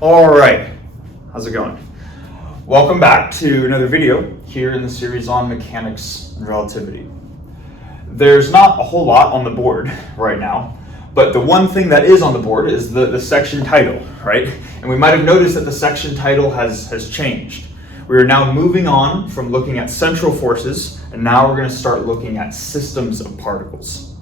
All right, how's it going? Welcome back to another video here in the series on mechanics and relativity. There's not a whole lot on the board right now, but the one thing that is on the board is the section title, right? And we might have noticed that the section title has changed. We are now moving on from looking at central forces, and now we're going to start looking at systems of particles.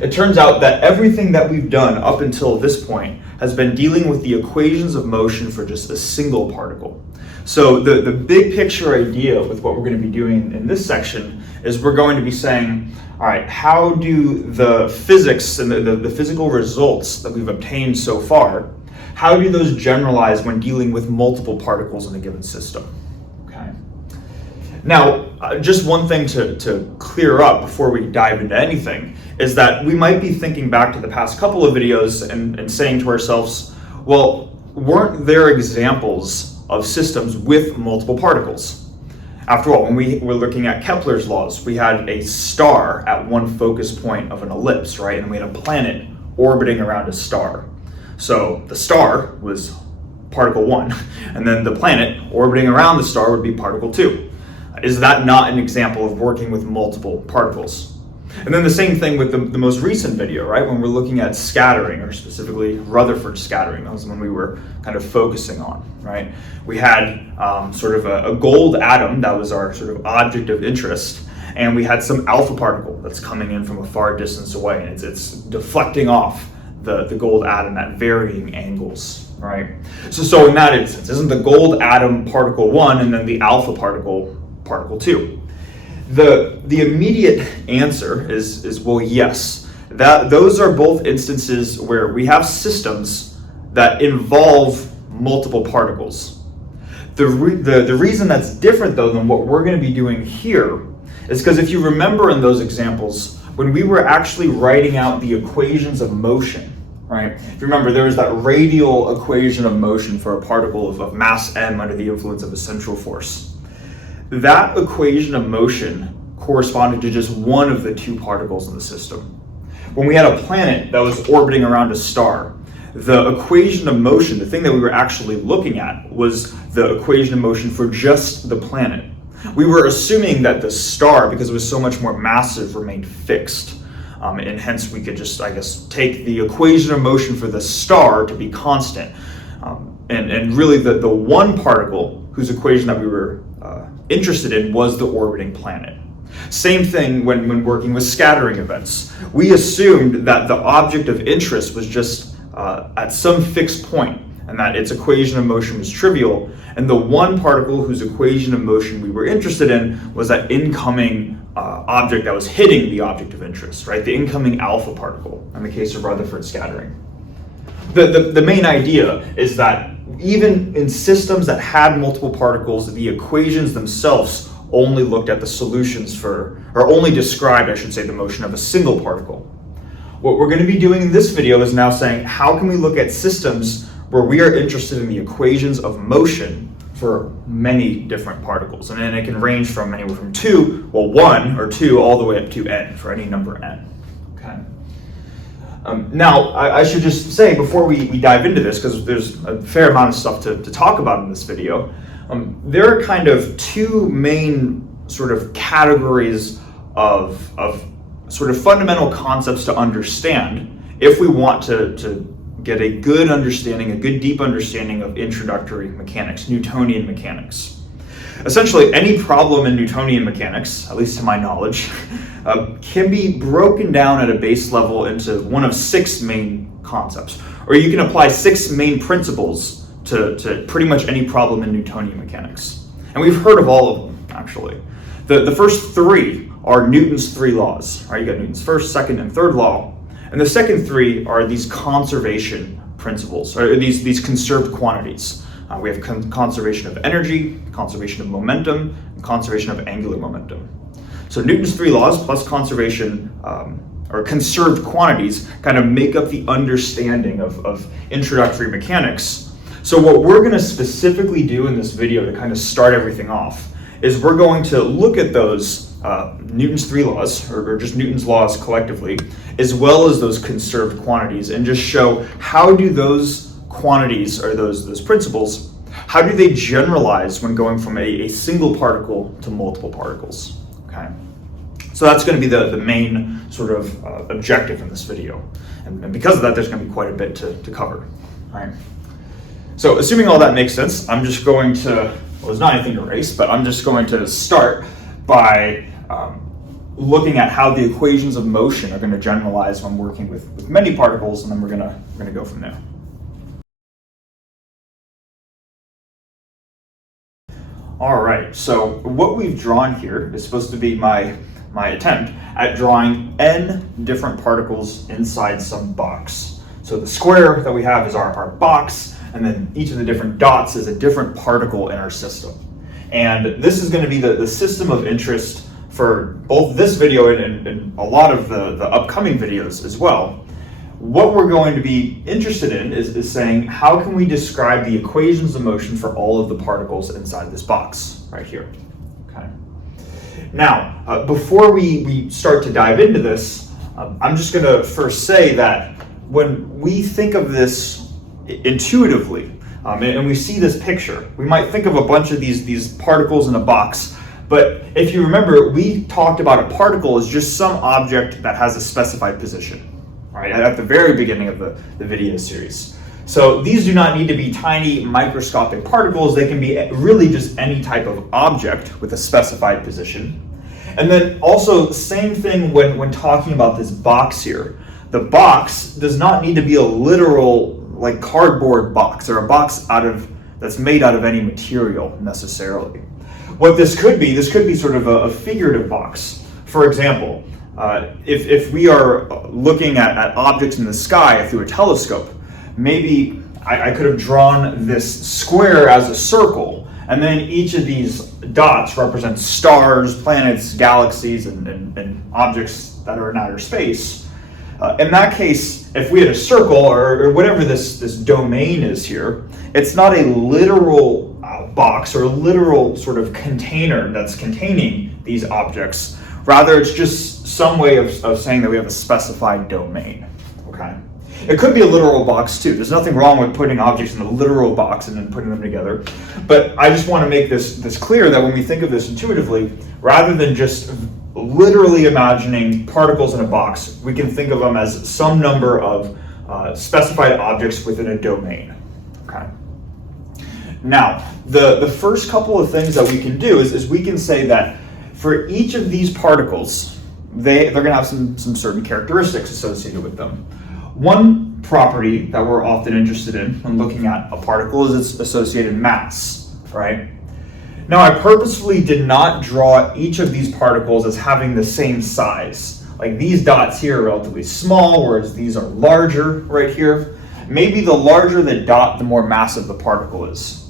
It turns out that everything that we've done up until this point has been dealing with the equations of motion for just a single particle. So the big picture idea with what we're going to be doing in this section is we're going to be saying, all right, how do the physics and the physical results that we've obtained so far, how do those generalize when dealing with multiple particles in a given system? Okay. Now, just one thing to clear up before we dive into anything is that we might be thinking back to the past couple of videos and saying to ourselves, well, weren't there examples of systems with multiple particles? After all, when we were looking at Kepler's laws, we had a star at one focus point of an ellipse, right? And we had a planet orbiting around a star. So the star was particle 1, and then the planet orbiting around the star would be particle 2. Is that not an example of working with multiple particles? And then the same thing with the most recent video, right? When we're looking at scattering, or specifically Rutherford scattering, that was the one we were kind of focusing on, right? We had sort of a gold atom that was our sort of object of interest, and we had some alpha particle that's coming in from a far distance away, and it's deflecting off the gold atom at varying angles, right? So in that instance, isn't the gold atom particle 1 and then the alpha particle 2? The immediate answer is well, yes. Those are both instances where we have systems that involve multiple particles. The reason that's different though than what we're going to be doing here is because if you remember in those examples, when we were actually writing out the equations of motion, right? If you remember, there was that radial equation of motion for a particle of mass m under the influence of a central force. That equation of motion corresponded to just one of the two particles in the system. When we had a planet that was orbiting around a star, the equation of motion, the thing that we were actually looking at, was the equation of motion for just the planet. We were assuming that the star, because it was so much more massive, remained fixed. And hence we could just, I guess, take the equation of motion for the star to be constant. And really the one particle whose equation that we were interested in was the orbiting planet. Same thing when working with scattering events. We assumed that the object of interest was just at some fixed point and that its equation of motion was trivial, and the one particle whose equation of motion we were interested in was that incoming object that was hitting the object of interest, right? The incoming alpha particle in the case of Rutherford scattering. The main idea is that even in systems that had multiple particles, the equations themselves only looked at the solutions for, or only described, I should say, the motion of a single particle. What we're going to be doing in this video is now saying, how can we look at systems where we are interested in the equations of motion for many different particles? And then it can range from anywhere from 1 or 2, all the way up to n, for any number n. Okay. Now, I should just say before we dive into this, because there's a fair amount of stuff to talk about in this video, there are kind of two main sort of categories of sort of fundamental concepts to understand if we want to get a good understanding, a good deep understanding of introductory mechanics, Newtonian mechanics. Essentially, any problem in Newtonian mechanics, at least to my knowledge, can be broken down at a base level into one of 6 main concepts. Or you can apply 6 main principles to pretty much any problem in Newtonian mechanics. And we've heard of all of them, actually. The first 3 are Newton's 3 laws. Right? You got Newton's first, second, and third law. And the second 3 are these conservation principles, or these conserved quantities. We have conservation of energy, conservation of momentum, and conservation of angular momentum. So Newton's 3 laws plus conservation or conserved quantities kind of make up the understanding of introductory mechanics. So what we're going to specifically do in this video to kind of start everything off is we're going to look at those Newton's 3 laws, or just Newton's laws collectively, as well as those conserved quantities, and just show how do those quantities, or those principles, how do they generalize when going from a single particle to multiple particles? Okay. So that's going to be the main sort of objective in this video. And because of that, there's going to be quite a bit to cover. Right? So assuming all that makes sense, I'm just going to, well, there's not anything to erase, but I'm just going to start by looking at how the equations of motion are going to generalize when working with many particles, and then we're going to go from there. All right, so what we've drawn here is supposed to be my attempt at drawing n different particles inside some box. So the square that we have is our box, and then each of the different dots is a different particle in our system. And this is going to be the system of interest for both this video and a lot of the upcoming videos as well. What we're going to be interested in is saying, how can we describe the equations of motion for all of the particles inside this box right here? Okay. Now, before we start to dive into this, I'm just going to first say that when we think of this intuitively, and we see this picture, we might think of a bunch of these particles in a box. But if you remember, we talked about a particle as just some object that has a specified position, right, at the very beginning of the video series. So these do not need to be tiny microscopic particles. They can be really just any type of object with a specified position. And then also, same thing when talking about this box here. The box does not need to be a literal, like, cardboard box, or a box that's made out of any material necessarily. What this could be sort of a figurative box. For example, if we are looking at objects in the sky through a telescope, maybe I could have drawn this square as a circle, and then each of these dots represents stars, planets, galaxies, and objects that are in outer space. In that case, if we had a circle, or whatever this domain is here, it's not a literal box or a literal sort of container that's containing these objects. Rather, it's just some way of saying that we have a specified domain. Okay. It could be a literal box too. There's nothing wrong with putting objects in a literal box and then putting them together. But I just want to make this clear that when we think of this intuitively, rather than just literally imagining particles in a box, we can think of them as some number of specified objects within a domain. Okay. Now, the first couple of things that we can do is we can say that for each of these particles, they're going to have some certain characteristics associated with them. One property that we're often interested in when looking at a particle is its associated mass, right? Now, I purposefully did not draw each of these particles as having the same size. Like, these dots here are relatively small, whereas these are larger right here. Maybe the larger the dot, the more massive the particle is.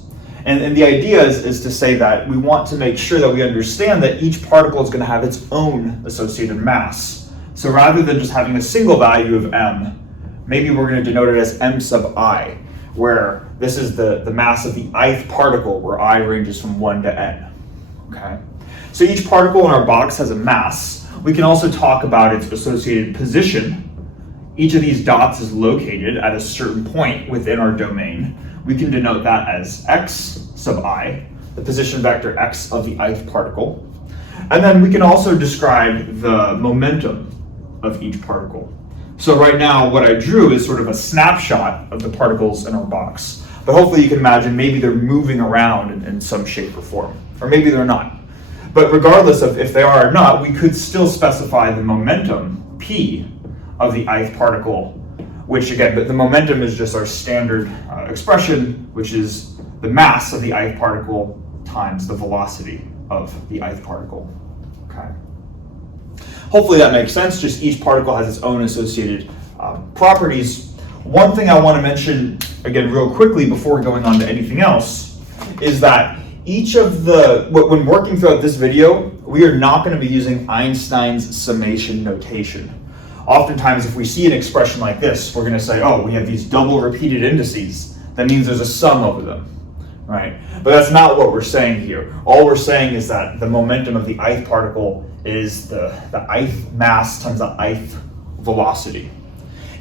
And the idea is to say that we want to make sure that we understand that each particle is going to have its own associated mass. So rather than just having a single value of m, maybe we're going to denote it as m sub I, where this is the mass of the ith particle, where I ranges from 1 to n. Okay. So each particle in our box has a mass. We can also talk about its associated position. Each of these dots is located at a certain point within our domain. We can denote that as x sub I, the position vector x of the ith particle. And then we can also describe the momentum of each particle. So right now, what I drew is sort of a snapshot of the particles in our box. But hopefully you can imagine maybe they're moving around in some shape or form, or maybe they're not. But regardless of if they are or not, we could still specify the momentum, p, of the ith particle, which again, the momentum is just our standard expression, which is the mass of the ith particle times the velocity of the ith particle. Okay. Hopefully that makes sense. Just each particle has its own associated properties. One thing I want to mention, again, real quickly before going on to anything else, is that each of when working throughout this video, we are not going to be using Einstein's summation notation. Oftentimes, if we see an expression like this, we're going to say, oh, we have these double repeated indices. That means there's a sum over them, right? But that's not what we're saying here. All we're saying is that the momentum of the ith particle is the ith mass times the ith velocity.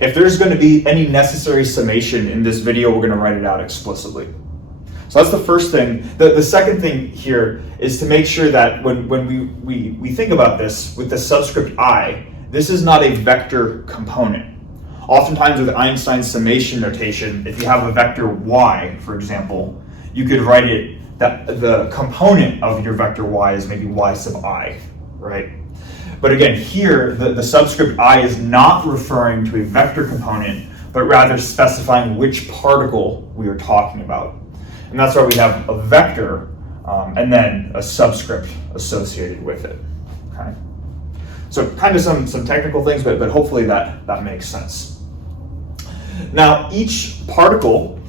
If there's going to be any necessary summation in this video, we're going to write it out explicitly. So that's the first thing. The second thing here is to make sure that when we think about this with the subscript I, this is not a vector component. Oftentimes with Einstein's summation notation, if you have a vector y, for example, you could write it that the component of your vector y is maybe y sub I, right? But again, here, the subscript I is not referring to a vector component, but rather specifying which particle we are talking about. And that's why we have a vector and then a subscript associated with it, okay? So kind of some technical things, but hopefully that makes sense. Now, each particle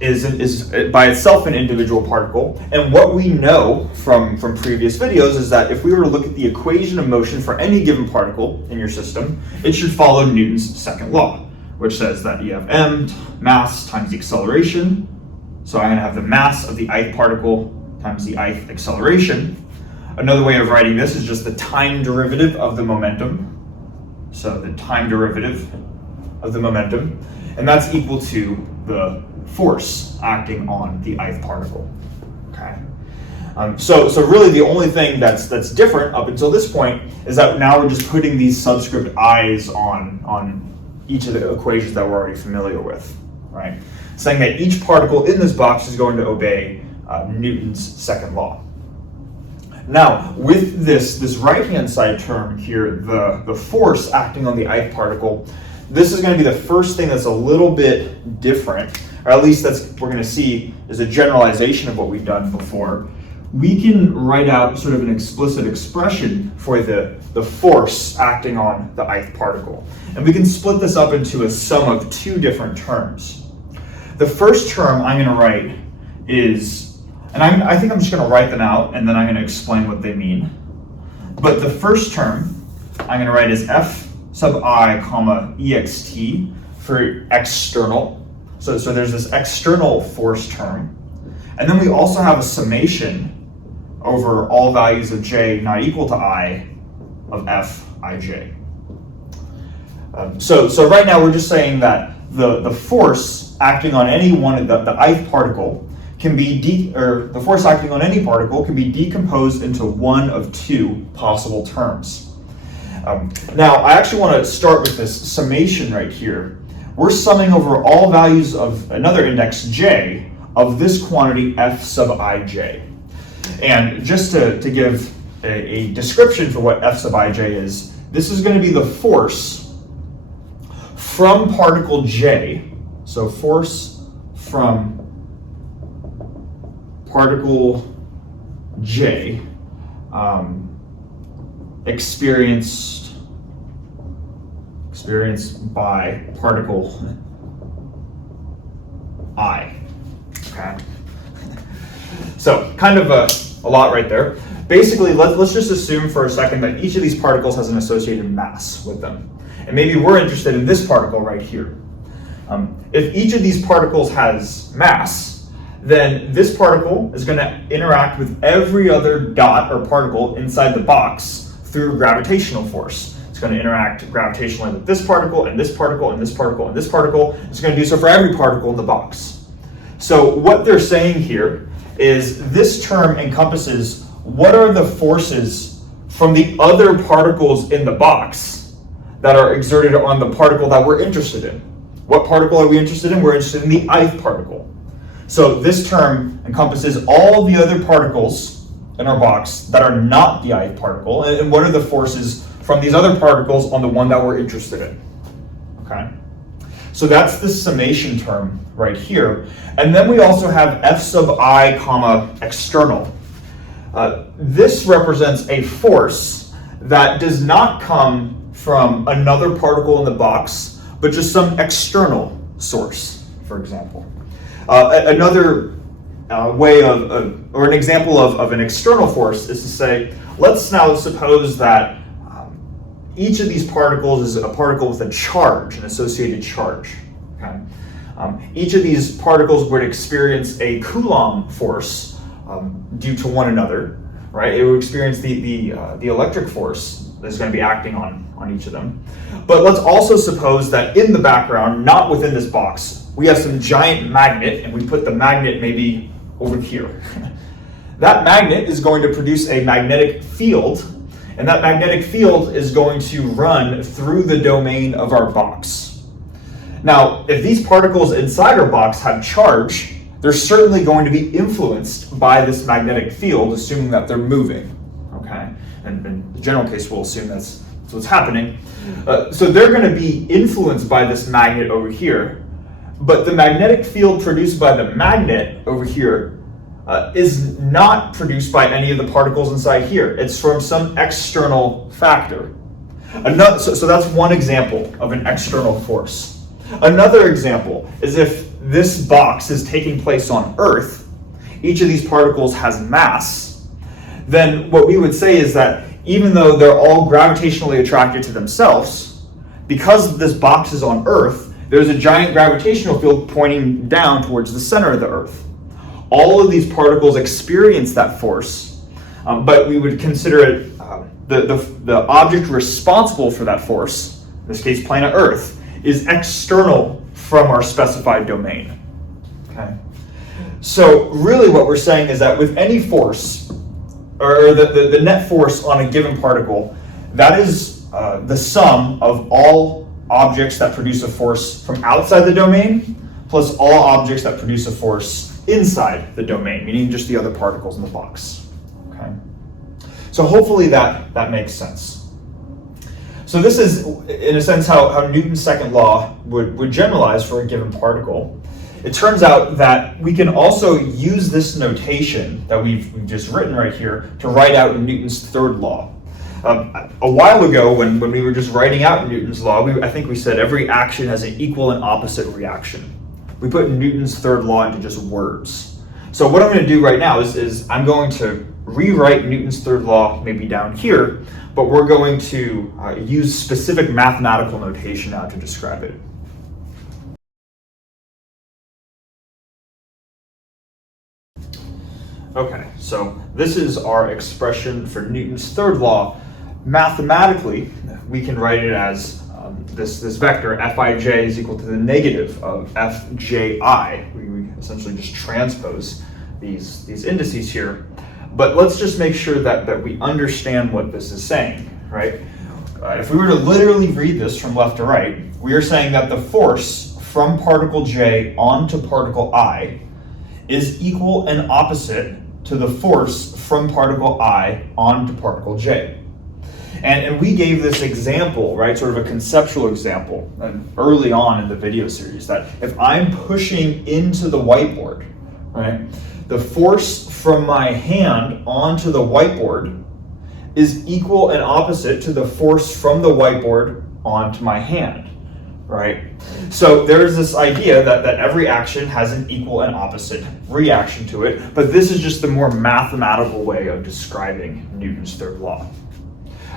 is by itself an individual particle, and what we know from previous videos is that if we were to look at the equation of motion for any given particle in your system, it should follow Newton's second law, which says that you have m mass times the acceleration. So I'm going to have the mass of the ith particle times the ith acceleration. Another way of writing this is just the time derivative of the momentum. So the time derivative of the momentum, and that's equal to the force acting on the ith particle. Okay. So really the only thing that's different up until this point is that now we're just putting these subscript i's on each of the equations that we're already familiar with, right? Saying that each particle in this box is going to obey Newton's second law. Now, with this right-hand side term here, the force acting on the ith particle, this is going to be the first thing that's a little bit different, or at least that's we're going to see is a generalization of what we've done before. We can write out sort of an explicit expression for the force acting on the ith particle. And we can split this up into a sum of two different terms. The first term I'm going to write is, and I think I'm just going to write them out and then I'm going to explain what they mean. But the first term I'm going to write is f sub I comma ext for external. So there's this external force term. And then we also have a summation over all values of j not equal to I of f ij. So right now we're just saying that the force acting on any one of the ith particle can be the force acting on any particle can be decomposed into one of two possible terms. Now, I actually want to start with this summation right here. We're summing over all values of another index j of this quantity f sub ij. And just to give a description for what f sub ij is, this is going to be the force from particle j, so force from particle j experienced by particle I. Okay. So kind of a lot right there. Basically, let's just assume for a second that each of these particles has an associated mass with them. And maybe we're interested in this particle right here. If each of these particles has mass, then this particle is going to interact with every other dot or particle inside the box through gravitational force. It's going to interact gravitationally with this particle and this particle and this particle and this particle. It's going to do so for every particle in the box. So what they're saying here is this term encompasses what are the forces from the other particles in the box that are exerted on the particle that we're interested in. What particle are we interested in? We're interested in the ith particle. So this term encompasses all the other particles in our box that are not the ith particle, and what are the forces from these other particles on the one that we're interested in. Okay? So that's the summation term right here. And then we also have f sub I comma external. This represents a force that does not come from another particle in the box, but just some external source, for example. Another way or an example of an external force is to say, let's now suppose that each of these particles is a particle with a charge, an associated charge. Okay? Each of these particles would experience a Coulomb force due to one another, right? It would experience the electric force is going to be acting on each of them. But let's also suppose that in the background, not within this box, we have some giant magnet, and we put the magnet maybe over here. That magnet is going to produce a magnetic field, and that magnetic field is going to run through the domain of our box. Now, if these particles inside our box have charge, they're certainly going to be influenced by this magnetic field, assuming that they're moving. Okay, and in the general case, we'll assume that's what's happening. So they're going to be influenced by this magnet over here, but the magnetic field produced by the magnet over here is not produced by any of the particles inside here. It's from some external factor. So that's one example of an external force. Another example is if this box is taking place on Earth, each of these particles has mass, then what we would say is that even though they're all gravitationally attracted to themselves, because this box is on Earth, there's a giant gravitational field pointing down towards the center of the Earth. All of these particles experience that force, but we would consider it the object responsible for that force, in this case planet Earth, is external from our specified domain. Okay. So really what we're saying is that with any force, or the net force on a given particle, that is the sum of all objects that produce a force from outside the domain, plus all objects that produce a force inside the domain, meaning just the other particles in the box. Okay. So hopefully that makes sense. So this is, in a sense, how Newton's second law would generalize for a given particle. It turns out that we can also use this notation that we've just written right here to write out Newton's third law. A while ago, when we were just writing out Newton's law, I think we said every action has an equal and opposite reaction. We put Newton's third law into just words. So what I'm going to do right now is I'm going to rewrite Newton's third law maybe down here, but we're going to use specific mathematical notation now to describe it. Okay, so this is our expression for Newton's third law. Mathematically, we can write it as this vector Fij is equal to the negative of Fji. We essentially just transpose these indices here. But let's just make sure that we understand what this is saying, right? If we were to literally read this from left to right, we are saying that the force from particle J onto particle I is equal and opposite to the force from particle I onto particle J. And we gave this example, right, sort of a conceptual example early on in the video series, that if I'm pushing into the whiteboard, right, the force from my hand onto the whiteboard is equal and opposite to the force from the whiteboard onto my hand, right? So there's this idea that every action has an equal and opposite reaction to it, but this is just the more mathematical way of describing Newton's third law.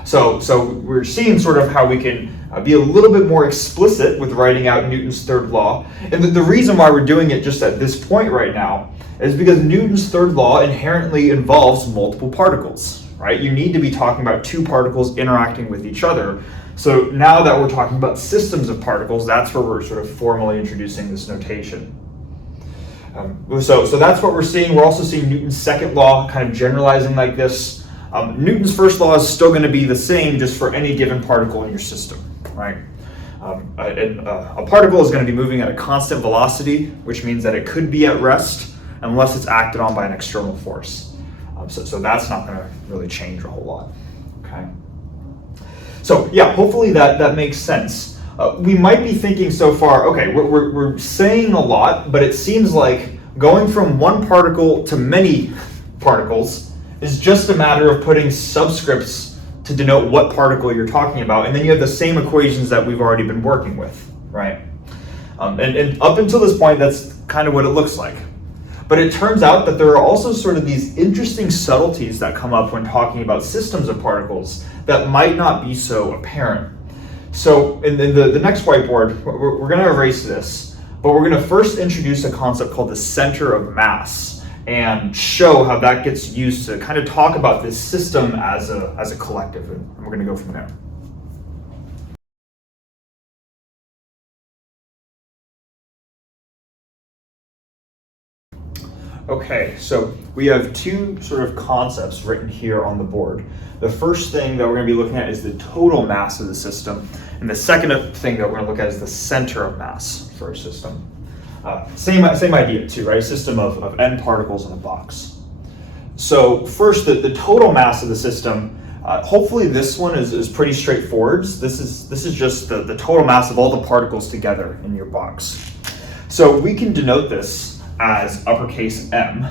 So we're seeing sort of how we can be a little bit more explicit with writing out Newton's third law. And the reason why we're doing it just at this point right now is because Newton's third law inherently involves multiple particles, right? You need to be talking about two particles interacting with each other. So now that we're talking about systems of particles, that's where we're sort of formally introducing this notation. So that's what we're seeing. We're also seeing Newton's second law kind of generalizing like this. Newton's first law is still going to be the same just for any given particle in your system, right? A particle is going to be moving at a constant velocity, which means that it could be at rest unless it's acted on by an external force. So that's not going to really change a whole lot, okay? So yeah, hopefully that makes sense. We might be thinking so far, okay, we're saying a lot, but it seems like going from one particle to many particles is just a matter of putting subscripts to denote what particle you're talking about, and then you have the same equations that we've already been working with, right? And up until this point, that's kind of what it looks like. But it turns out that there are also sort of these interesting subtleties that come up when talking about systems of particles that might not be so apparent. So in the next whiteboard, we're going to erase this, but we're going to first introduce a concept called the center of mass. and show how that gets used to kind of talk about this system as a collective, and we're going to go from there. Okay, so we have two sort of concepts written here on the board. The first thing that we're going to be looking at is the total mass of the system, and the second thing that we're going to look at is the center of mass for a system. Same idea too, right? A system of n particles in a box. So first, the total mass of the system. Hopefully this one is pretty straightforward. This is just the total mass of all the particles together in your box. So we can denote this as uppercase M.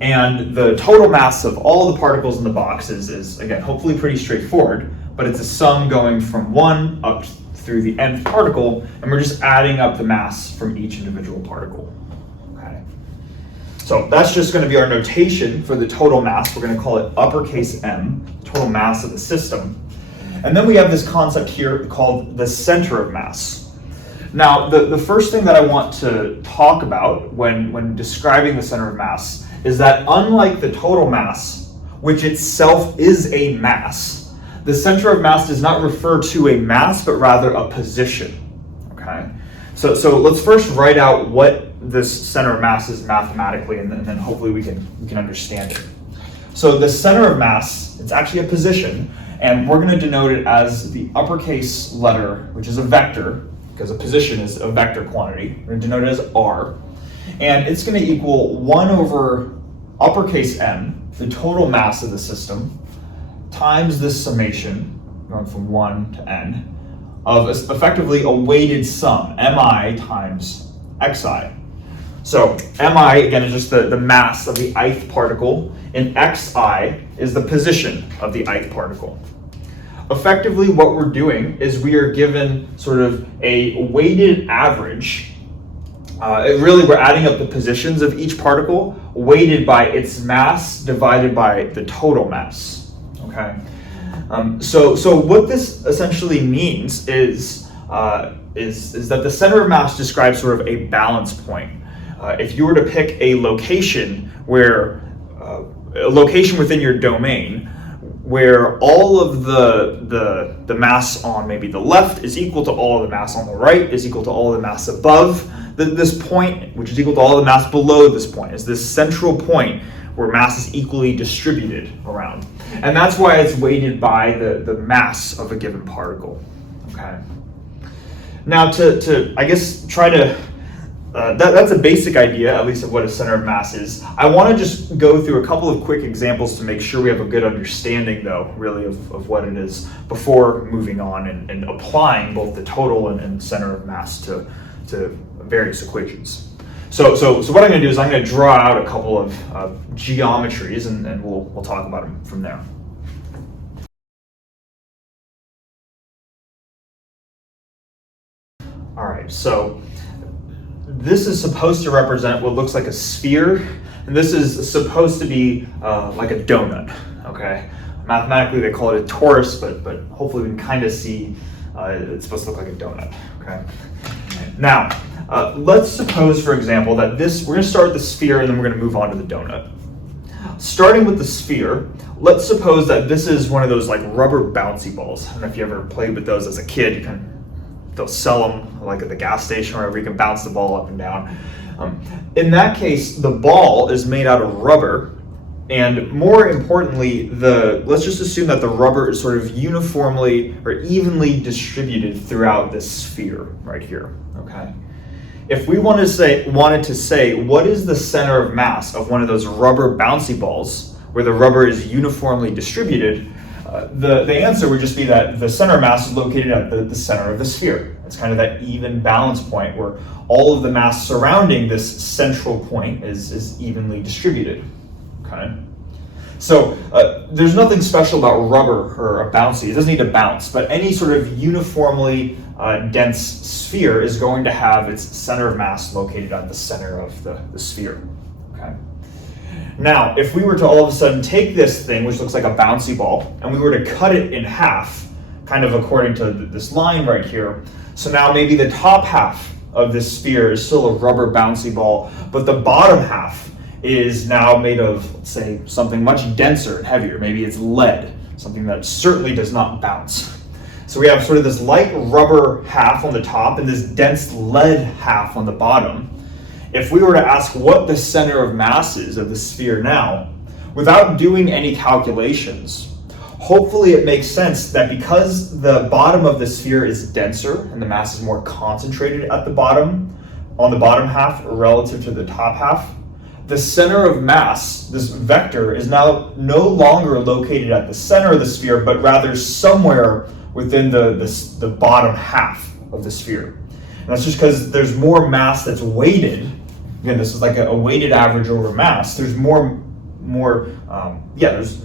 And the total mass of all the particles in the box is again, hopefully pretty straightforward, but it's a sum going from 1 up through the nth particle, and we're just adding up the mass from each individual particle. Okay. So that's just going to be our notation for the total mass. We're going to call it uppercase M, total mass of the system. And then we have this concept here called the center of mass. Now, the first thing that I want to talk about when describing the center of mass is that unlike the total mass, which itself is a mass, the center of mass does not refer to a mass, but rather a position. Okay? So let's first write out what this center of mass is mathematically, and then hopefully we can understand it. So the center of mass, it's actually a position, and we're going to denote it as the uppercase letter, which is a vector, because a position is a vector quantity. We're going to denote it as R. And it's going to equal 1 over uppercase M, the total mass of the system, times this summation, going from 1 to n, of effectively a weighted sum, mi times xi. So mi, again, is just the mass of the ith particle, and xi is the position of the ith particle. Effectively, what we're doing is we are given sort of a weighted average. Really, we're adding up the positions of each particle, weighted by its mass divided by the total mass. Okay. So what this essentially means is that the center of mass describes sort of a balance point. If you were to pick a location a location within your domain, where all of the mass on maybe the left is equal to all of the mass on the right is equal to all of the mass above this point, which is equal to all the mass below this point, is this central point where mass is equally distributed around. And that's why it's weighted by the mass of a given particle. Okay. Now to I guess try to that's a basic idea, at least of what a center of mass is. I want to just go through a couple of quick examples to make sure we have a good understanding, though, really of what it is before moving on and applying both the total and center of mass to various equations. So what I'm going to do is I'm going to draw out a couple of geometries, and we'll talk about them from there. All right, so this is supposed to represent what looks like a sphere, and this is supposed to be like a donut, okay? Mathematically, they call it a torus, but hopefully we can kind of see it's supposed to look like a donut, okay? Now, let's suppose, for example, that we're going to start with the sphere, and then we're going to move on to the donut. Starting with the sphere, let's suppose that this is one of those like rubber bouncy balls. I don't know if you ever played with those as a kid. They'll sell them like at the gas station or wherever you can bounce the ball up and down. In that case, the ball is made out of rubber, and more importantly, let's just assume that the rubber is sort of uniformly or evenly distributed throughout this sphere right here. Okay. If we wanted to say what is the center of mass of one of those rubber bouncy balls where the rubber is uniformly distributed, the answer would just be that the center of mass is located at the center of the sphere. It's kind of that even balance point where all of the mass surrounding this central point is evenly distributed. Okay. So there's nothing special about rubber or a bouncy. It doesn't need to bounce, but any sort of uniformly dense sphere is going to have its center of mass located at the center of the sphere. Okay. Now, if we were to all of a sudden take this thing, which looks like a bouncy ball, and we were to cut it in half, kind of according to this line right here, so now maybe the top half of this sphere is still a rubber bouncy ball, but the bottom half is now made of, let's say, something much denser and heavier. Maybe it's lead, something that certainly does not bounce. So we have sort of this light rubber half on the top and this dense lead half on the bottom. If we were to ask what the center of mass is of the sphere now, without doing any calculations, hopefully it makes sense that because the bottom of the sphere is denser and the mass is more concentrated at the bottom, on the bottom half relative to the top half, the center of mass, this vector, is now no longer located at the center of the sphere, but rather somewhere within the bottom half of the sphere. And that's just because there's more mass that's weighted. Again, this is like a weighted average over mass. There's there's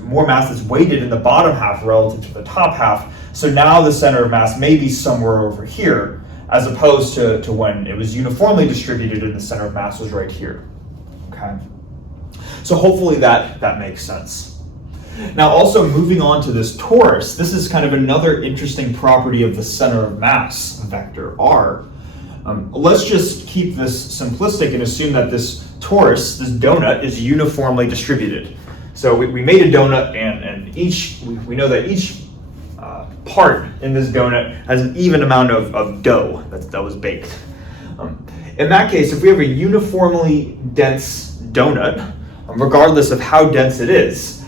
more mass that's weighted in the bottom half relative to the top half. So now the center of mass may be somewhere over here, as opposed to when it was uniformly distributed and the center of mass was right here. Okay. So hopefully that makes sense. Now also moving on to this torus, this is kind of another interesting property of the center of mass vector R. Let's just keep this simplistic and assume that this torus, this donut, is uniformly distributed. So we made a donut and we know that each part in this donut has an even amount of dough that was baked. In that case, if we have a uniformly dense donut, regardless of how dense it is,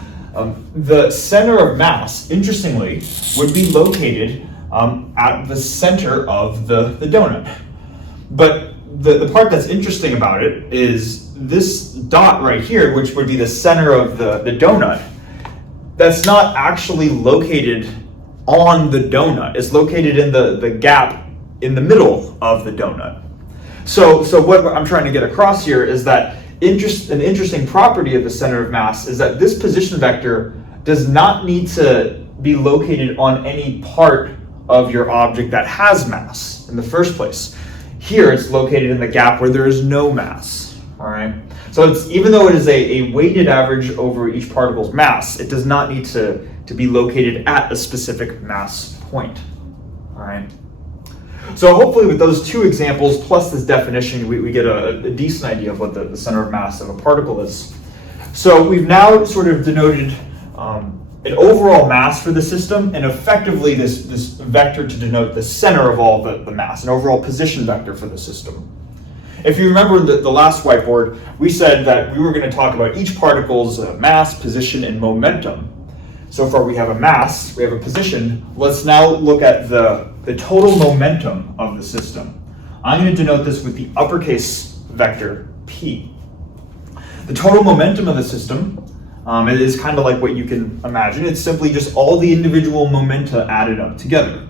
the center of mass, interestingly, would be located at the center of the donut. But the part that's interesting about it is this dot right here, which would be the center of the donut, that's not actually located on the donut. It's located in the gap in the middle of the donut. So what I'm trying to get across here is that an interesting property of the center of mass is that this position vector does not need to be located on any part of your object that has mass in the first place. Here it's located in the gap where there is no mass. All right. So even though it is a weighted average over each particle's mass, it does not need to be located at a specific mass point. All right. So hopefully with those two examples plus this definition, we get a decent idea of what the center of mass of a particle is. So we've now sort of denoted an overall mass for the system and effectively this vector to denote the center of all the mass, an overall position vector for the system. If you remember the last whiteboard, we said that we were going to talk about each particle's mass, position, and momentum. So far we have a mass, we have a position. Let's now look at the total momentum of the system. I'm going to denote this with the uppercase vector P. The total momentum of the system, it is kind of like what you can imagine. It's simply just all the individual momenta added up together.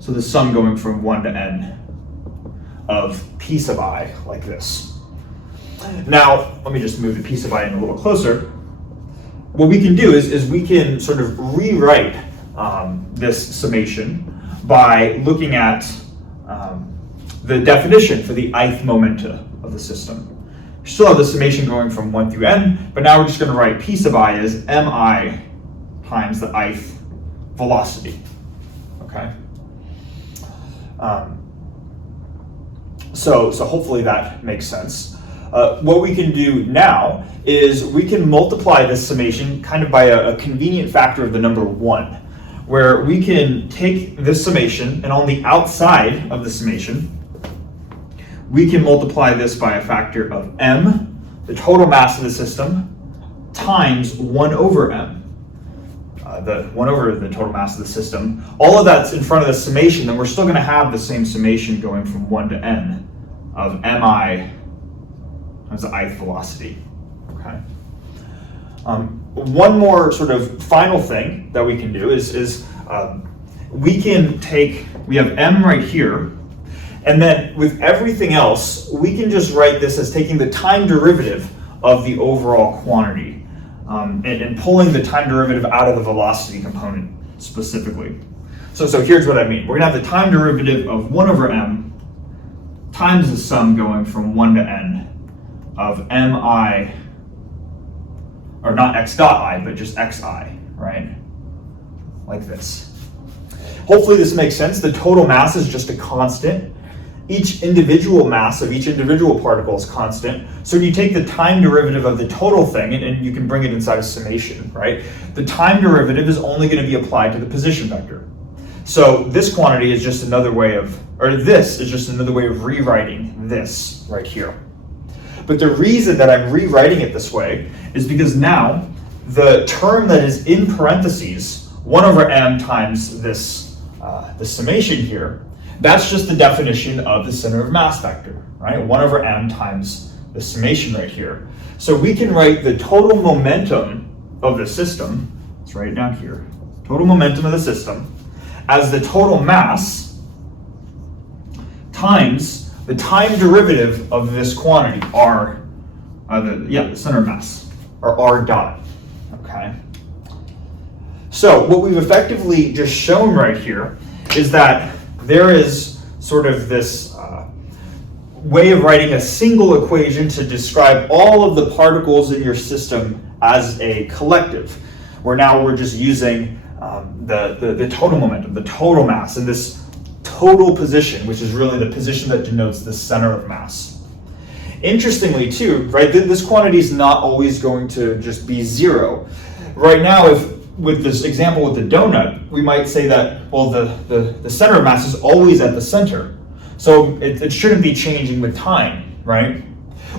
So the sum going from 1 to n of P sub I, like this. Now, let me just move the P sub I in a little closer. What we can do is we can sort of rewrite this summation by looking at the definition for the ith momenta of the system. We still have the summation going from 1 through n, but now we're just going to write P sub I as mi times the ith velocity. Okay. So hopefully that makes sense. What we can do now is we can multiply this summation kind of by a convenient factor of the number 1, where we can take this summation and on the outside of the summation, we can multiply this by a factor of m, the total mass of the system, times 1 over m. The 1 over the total mass of the system. All of that's in front of the summation, then we're still going to have the same summation going from 1 to n of mi times the ith velocity. Okay. One more sort of final thing that we can do is we have m right here, and then with everything else, we can just write this as taking the time derivative of the overall quantity and pulling the time derivative out of the velocity component specifically. So here's what I mean. We're going to have the time derivative of 1 over m times the sum going from 1 to n of mi, or not x dot I, but just xi, right? Like this. Hopefully this makes sense. The total mass is just a constant, each individual mass of each individual particle is constant. So when you take the time derivative of the total thing, and you can bring it inside a summation, right? The time derivative is only going to be applied to the position vector. So this quantity is just another way of, or this is just another way of rewriting this right here. But the reason that I'm rewriting it this way is because now the term that is in parentheses, 1 over m times this the summation here, that's just the definition of the center of mass vector, right? 1 over m times the summation right here. So we can write the total momentum of the system, let's write it down here, total momentum of the system, as the total mass times the time derivative of this quantity, r, the center of mass, or r dot, okay? So what we've effectively just shown right here is that there is sort of this way of writing a single equation to describe all of the particles in your system as a collective, where now we're just using the total momentum, the total mass, and this total position, which is really the position that denotes the center of mass. Interestingly too, right, this quantity is not always going to just be 0. Right now, if with this example with the donut, we might say that, well, the center of mass is always at the center. So it shouldn't be changing with time, right?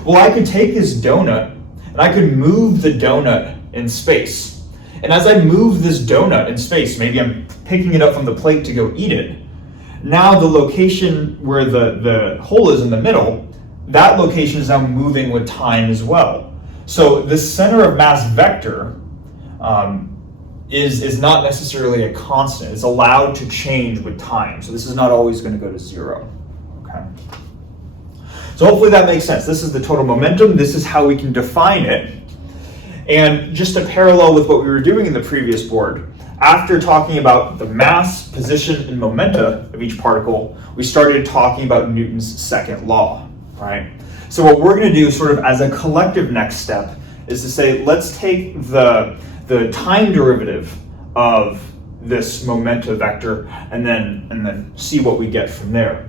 Well, I could take this donut and I could move the donut in space. And as I move this donut in space, maybe I'm picking it up from the plate to go eat it. Now the location where the hole is in the middle, that location is now moving with time as well. So the center of mass vector is not necessarily a constant. It's allowed to change with time. So this is not always going to go to 0. Okay. So hopefully that makes sense. This is the total momentum. This is how we can define it. And just a parallel with what we were doing in the previous board, after talking about the mass, position, and momenta of each particle, we started talking about Newton's second law, right? So what we're going to do sort of as a collective next step is to say, let's take the time derivative of this momenta vector and then see what we get from there.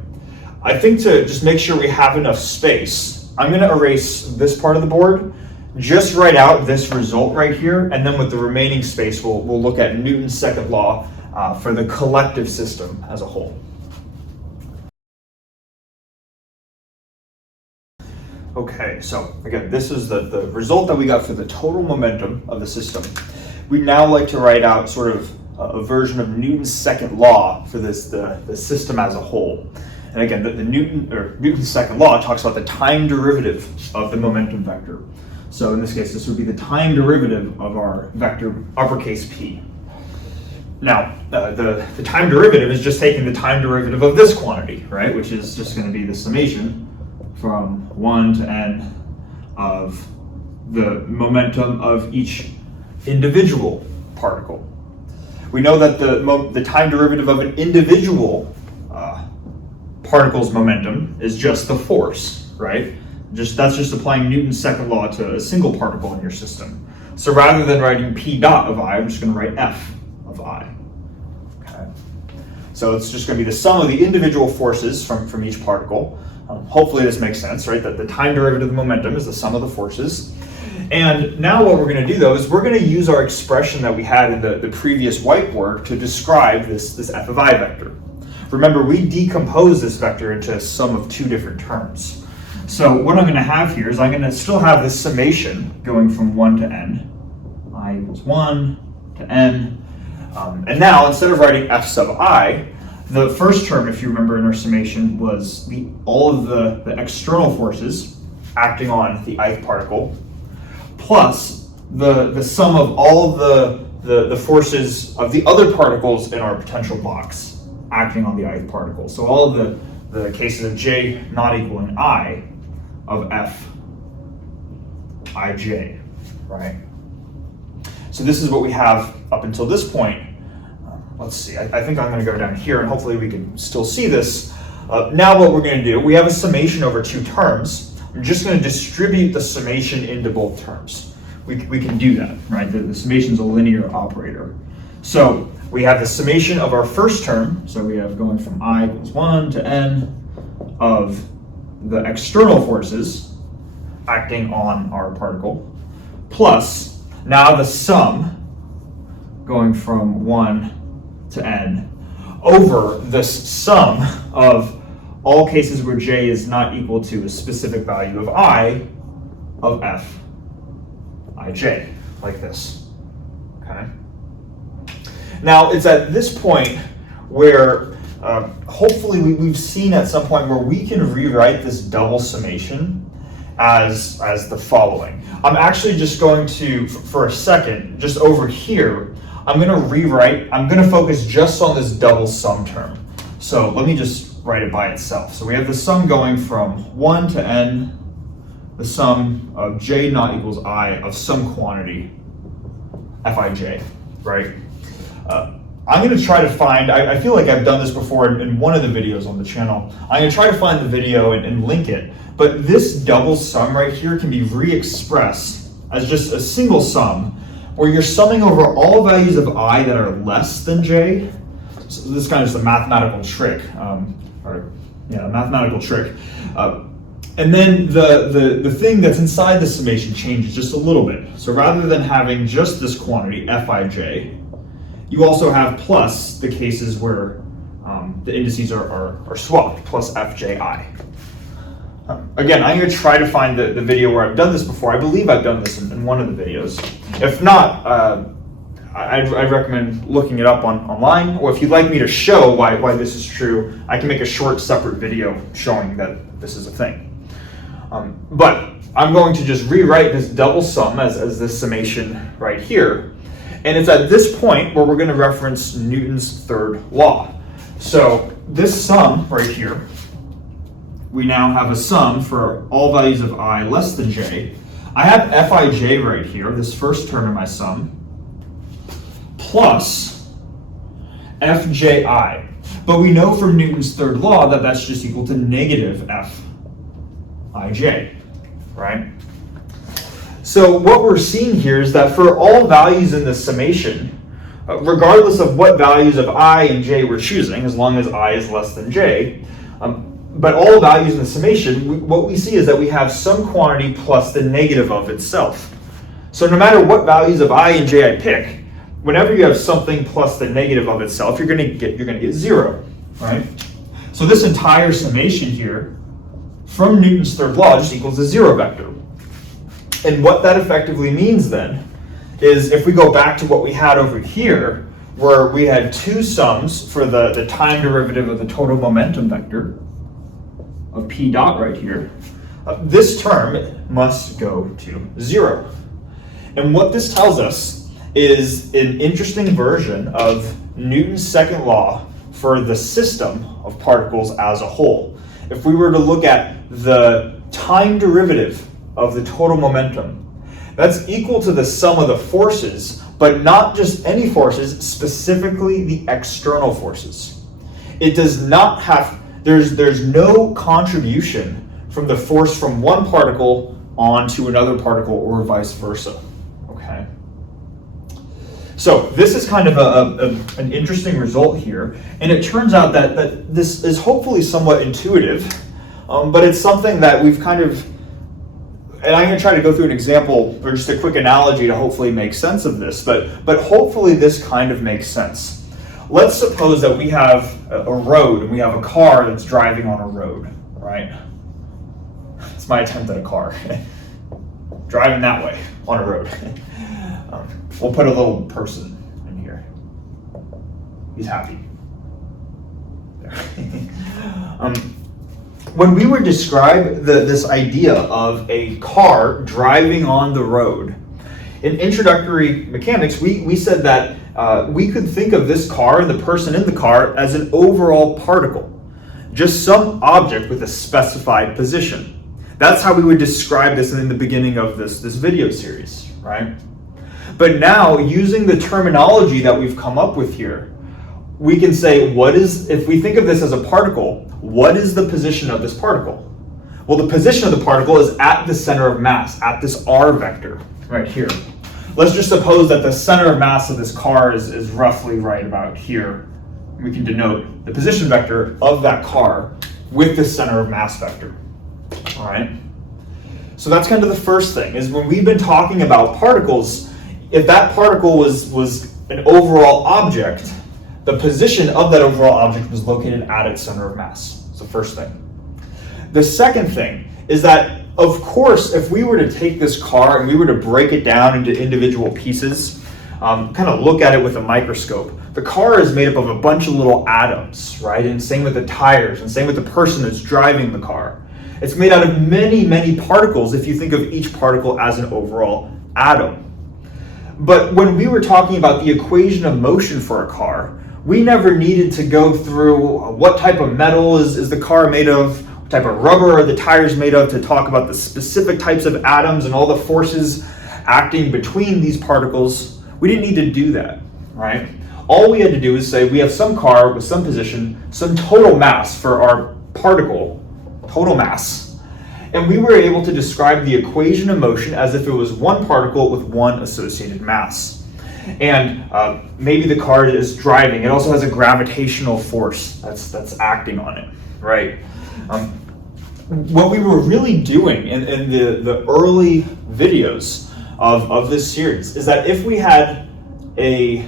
I think to just make sure we have enough space, I'm going to erase this part of the board, just write out this result right here, and then with the remaining space, we'll look at Newton's second law for the collective system as a whole. Okay, so again, this is the result that we got for the total momentum of the system. We'd now like to write out sort of a version of Newton's second law for the system as a whole. And again, Newton's second law talks about the time derivative of the momentum vector. So in this case, this would be the time derivative of our vector uppercase P. Now, the time derivative is just taking the time derivative of this quantity, right? Which is just going to be the summation from 1 to n of the momentum of each individual particle. We know that the time derivative of an individual particle's momentum is just the force, right? That's just applying Newton's second law to a single particle in your system. So rather than writing P dot of I, I'm just going to write F of I. Okay. So it's just going to be the sum of the individual forces from each particle. Hopefully this makes sense, right? That the time derivative of the momentum is the sum of the forces. And now what we're going to do, though, is we're going to use our expression that we had in the previous whiteboard to describe this F of I vector. Remember, we decompose this vector into a sum of 2 different terms. So what I'm going to have here is I'm going to still have this summation going from 1 to n. I equals 1 to n. And now, instead of writing f sub I, the first term, if you remember in our summation, was all of the external forces acting on the ith particle, plus the sum of all of the forces of the other particles in our potential box acting on the ith particle. So all of the cases of j not equaling I of f ij, right? So this is what we have up until this point. Let's see, I think I'm going to go down here and hopefully we can still see this. Now what we're going to do, we have a summation over 2 terms. I'm just going to distribute the summation into both terms. We can do that, right? The summation is a linear operator. So we have the summation of our first term. So we have going from I equals 1 to n of the external forces acting on our particle, plus now the sum going from 1 to n over this sum of all cases where j is not equal to a specific value of I of f ij, like this. Okay. Now it's at this point where hopefully we've seen at some point where we can rewrite this double summation as the following. I'm actually just going to, for a second, just over here, I'm going to focus just on this double sum term. So let me just write it by itself. So we have the sum going from 1 to n, the sum of j not equals I of some quantity, fij, right? I'm going to try to find, I feel like I've done this before in one of the videos on the channel. I'm going to try to find the video and link it. But this double sum right here can be re-expressed as just a single sum where you're summing over all values of I that are less than j. So this is kind of just a mathematical trick, mathematical trick. And then the thing that's inside the summation changes just a little bit. So rather than having just this quantity, fij, you also have plus the cases where the indices are swapped, plus fjI. Again, I'm going to try to find the video where I've done this before. I believe I've done this in one of the videos. If not, I'd recommend looking it up online, or if you'd like me to show why this is true, I can make a short separate video showing that this is a thing. But I'm going to just rewrite this double sum as this summation right here. And it's at this point where we're going to reference Newton's third law. So this sum right here, we now have a sum for all values of I less than j. I have fij right here, this first term in my sum, plus fji. But we know from Newton's third law that that's just equal to negative fij, right? So what we're seeing here is that for all values in the summation, regardless of what values of I and j we're choosing, as long as I is less than j, but all values in the summation, what we see is that we have some quantity plus the negative of itself. So no matter what values of I and j I pick, whenever you have something plus the negative of itself, you're going to get 0, right? So this entire summation here from Newton's third law just equals a 0 vector. And what that effectively means then is if we go back to what we had over here, where we had two sums for the time derivative of the total momentum vector of p dot right here, this term must go to 0. And what this tells us is an interesting version of Newton's second law for the system of particles as a whole. If we were to look at the time derivative of the total momentum, that's equal to the sum of the forces, but not just any forces, specifically the external forces. It does not have, there's no contribution from the force from one particle onto another particle or vice versa, okay? So this is kind of an interesting result here, and it turns out that this is hopefully somewhat intuitive, but it's something that we've kind of, and I'm going to try to go through an example or just a quick analogy to hopefully make sense of this, but hopefully this kind of makes sense. Let's suppose that we have a road and we have a car that's driving on a road, right? It's my attempt at a car. Driving that way on a road. We'll put a little person in here. He's happy. When we would describe this idea of a car driving on the road, in introductory mechanics, we said that we could think of this car and the person in the car as an overall particle, just some object with a specified position. That's how we would describe this in the beginning of this video series, right? But now, using the terminology that we've come up with here, we can say, if we think of this as a particle, what is the position of this particle? Well, the position of the particle is at the center of mass, at this r vector right here. Let's just suppose that the center of mass of this car is roughly right about here. We can denote the position vector of that car with the center of mass vector. All right. So that's kind of the first thing, is when we've been talking about particles, if that particle was an overall object, the position of that overall object was located at its center of mass. That's the first thing. The second thing is that, of course, if we were to take this car and we were to break it down into individual pieces, kind of look at it with a microscope, the car is made up of a bunch of little atoms, right? And same with the tires, and same with the person that's driving the car. It's made out of many, many particles if you think of each particle as an overall atom. But when we were talking about the equation of motion for a car, we never needed to go through what type of metal is the car made of, what type of rubber are the tires made of, to talk about the specific types of atoms and all the forces acting between these particles. We didn't need to do that, right? All we had to do is say we have some car with some position, some total mass for our particle, total mass, and we were able to describe the equation of motion as if it was one particle with one associated mass. And maybe the car is driving. It also has a gravitational force that's acting on it, right? What we were really doing in the early videos of this series is that if we had a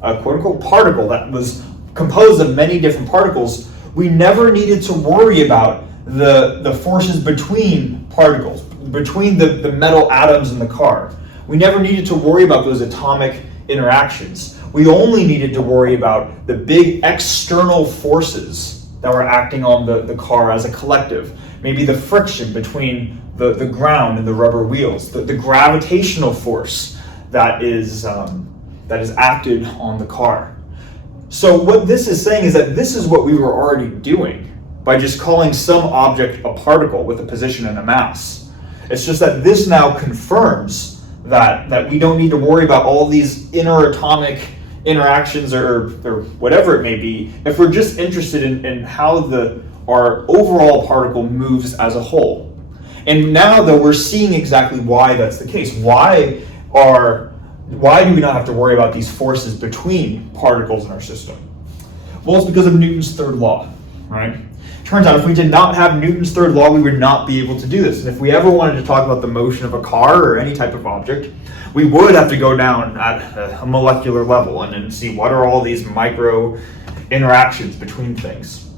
quote-unquote particle that was composed of many different particles, we never needed to worry about the forces between particles, between the metal atoms in the car. We never needed to worry about those atomic interactions. We only needed to worry about the big external forces that were acting on the car as a collective. Maybe the friction between the ground and the rubber wheels, the gravitational force that is acted on the car. So what this is saying is that this is what we were already doing by just calling some object a particle with a position and a mass. It's just that this now confirms that we don't need to worry about all these interatomic interactions or whatever it may be if we're just interested in how our overall particle moves as a whole. And now that we're seeing exactly why that's the case, why do we not have to worry about these forces between particles in our system? Well, it's because of Newton's third law, right? Turns out if we did not have Newton's third law, we would not be able to do this. And if we ever wanted to talk about the motion of a car or any type of object, we would have to go down at a molecular level and see what are all these micro interactions between things.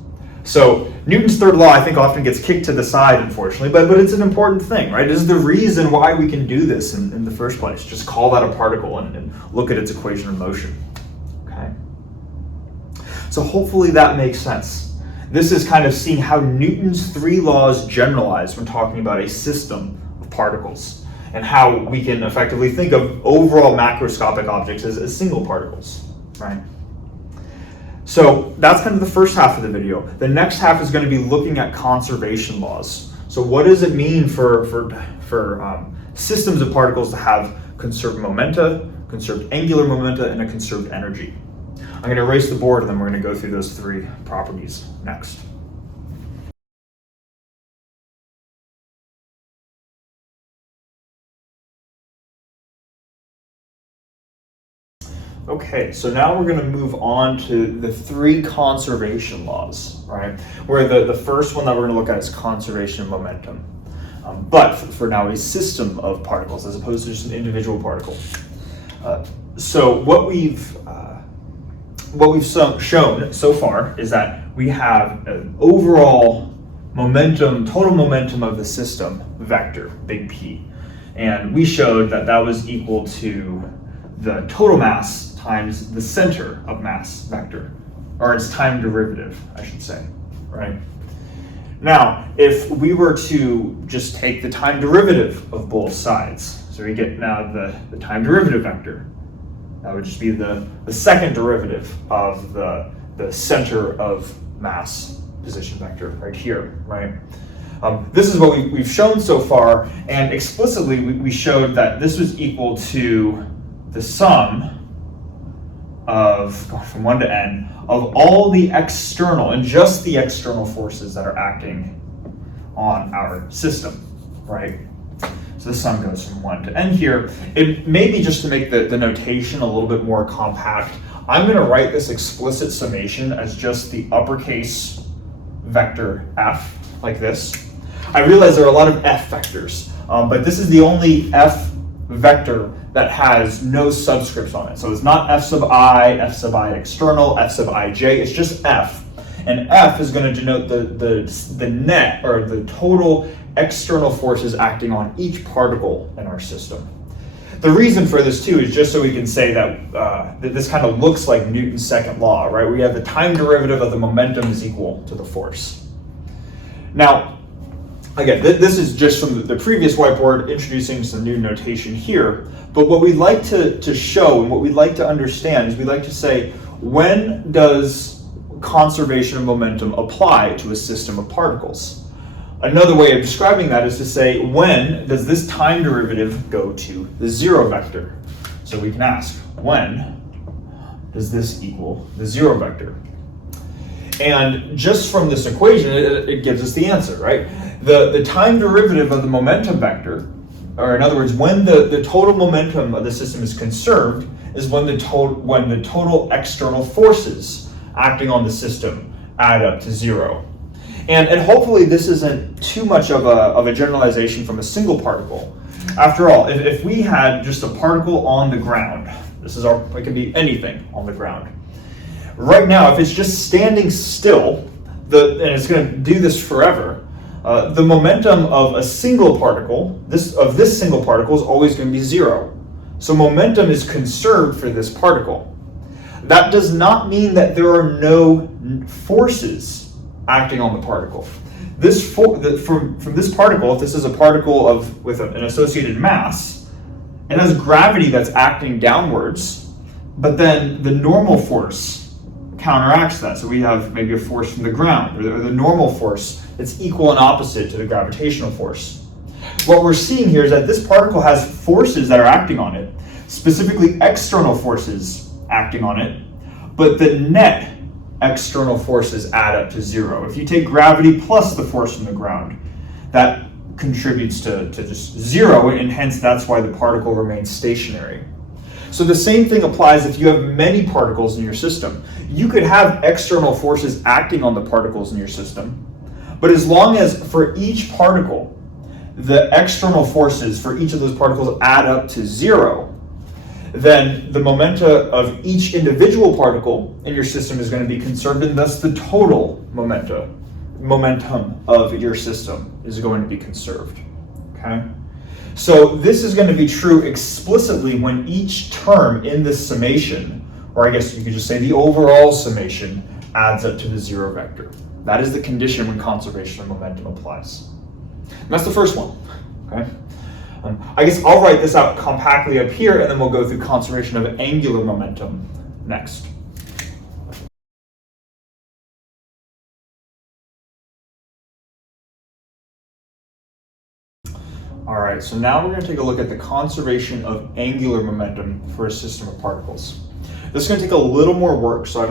So Newton's third law, I think, often gets kicked to the side, unfortunately, but it's an important thing, right? It is the reason why we can do this in the first place. Just call that a particle and look at its equation of motion, okay? So hopefully that makes sense. This is kind of seeing how Newton's three laws generalize when talking about a system of particles, and how we can effectively think of overall macroscopic objects as single particles, right? So that's kind of the first half of the video. The next half is going to be looking at conservation laws. So what does it mean for systems of particles to have conserved momenta, conserved angular momenta, and a conserved energy? I'm going to erase the board and then we're going to go through those three properties next. Okay, so now we're going to move on to the three conservation laws, right? Where the first one that we're going to look at is conservation of momentum. But for now, a system of particles as opposed to just an individual particle. So what we've shown so far is that we have an overall momentum, total momentum of the system vector, big P. And we showed that that was equal to the total mass times the center of mass vector, or its time derivative, I should say, right? Now, if we were to just take the time derivative of both sides, so we get now the time derivative vector, that would just be the second derivative of the center of mass position vector right here, right? This is what we've shown so far, and explicitly we showed that this was equal to the sum of, going from 1 to n, of all the external, and just the external forces that are acting on our system, right? So the sum goes from 1 to n here. It may be just to make the notation a little bit more compact. I'm going to write this explicit summation as just the uppercase vector f, like this. I realize there are a lot of f vectors, but this is the only f vector that has no subscripts on it. So it's not f sub I external, f sub ij, it's just f. And f is going to denote the net, or the total external forces acting on each particle in our system. The reason for this too is just so we can say that, that this kind of looks like Newton's second law, right? We have the time derivative of the momentum is equal to the force. Now, again, this is just from the previous whiteboard, introducing some new notation here. But what we'd like to show and what we'd like to understand is we'd like to say, when does conservation of momentum apply to a system of particles? Another way of describing that is to say, when does this time derivative go to the zero vector? So we can ask, when does this equal the zero vector? And just from this equation, it gives us the answer, right? The time derivative of the momentum vector, or in other words, when the total momentum of the system is conserved, is when the total external forces acting on the system add up to zero. And hopefully this isn't too much of a generalization from a single particle. After all, if we had just a particle on the ground, it can be anything on the ground. Right now, if it's just standing still, and it's going to do this forever, the momentum of a single particle, this single particle, is always going to be zero. So momentum is conserved for this particle. That does not mean that there are no forces acting on the particle. From this particle, if this is a particle with an associated mass, it has gravity that's acting downwards, but then the normal force counteracts that. So we have maybe a force from the ground, or the normal force that's equal and opposite to the gravitational force. What we're seeing here is that this particle has forces that are acting on it, specifically external forces acting on it, but the net external forces add up to zero. If you take gravity plus the force from the ground, that contributes to just zero, and hence that's why the particle remains stationary. So the same thing applies if you have many particles in your system. You could have external forces acting on the particles in your system, but as long as for each particle, the external forces for each of those particles add up to zero, then the momenta of each individual particle in your system is going to be conserved, and thus the total momentum of your system is going to be conserved. Okay? So this is going to be true explicitly when each term in this summation, or I guess you could just say the overall summation, adds up to the zero vector. That is the condition when conservation of momentum applies. And that's the first one. Okay? I guess I'll write this out compactly up here, and then we'll go through conservation of angular momentum next. All right, so now we're going to take a look at the conservation of angular momentum for a system of particles. This is going to take a little more work, so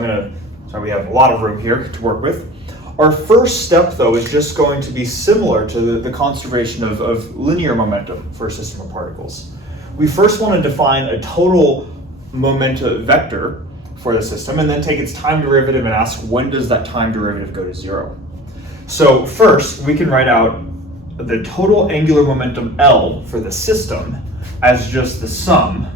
we have a lot of room here to work with. Our first step, though, is just going to be similar to the conservation of linear momentum for a system of particles. We first want to define a total momenta vector for the system, and then take its time derivative and ask, when does that time derivative go to zero? So first, we can write out the total angular momentum L for the system as just the sum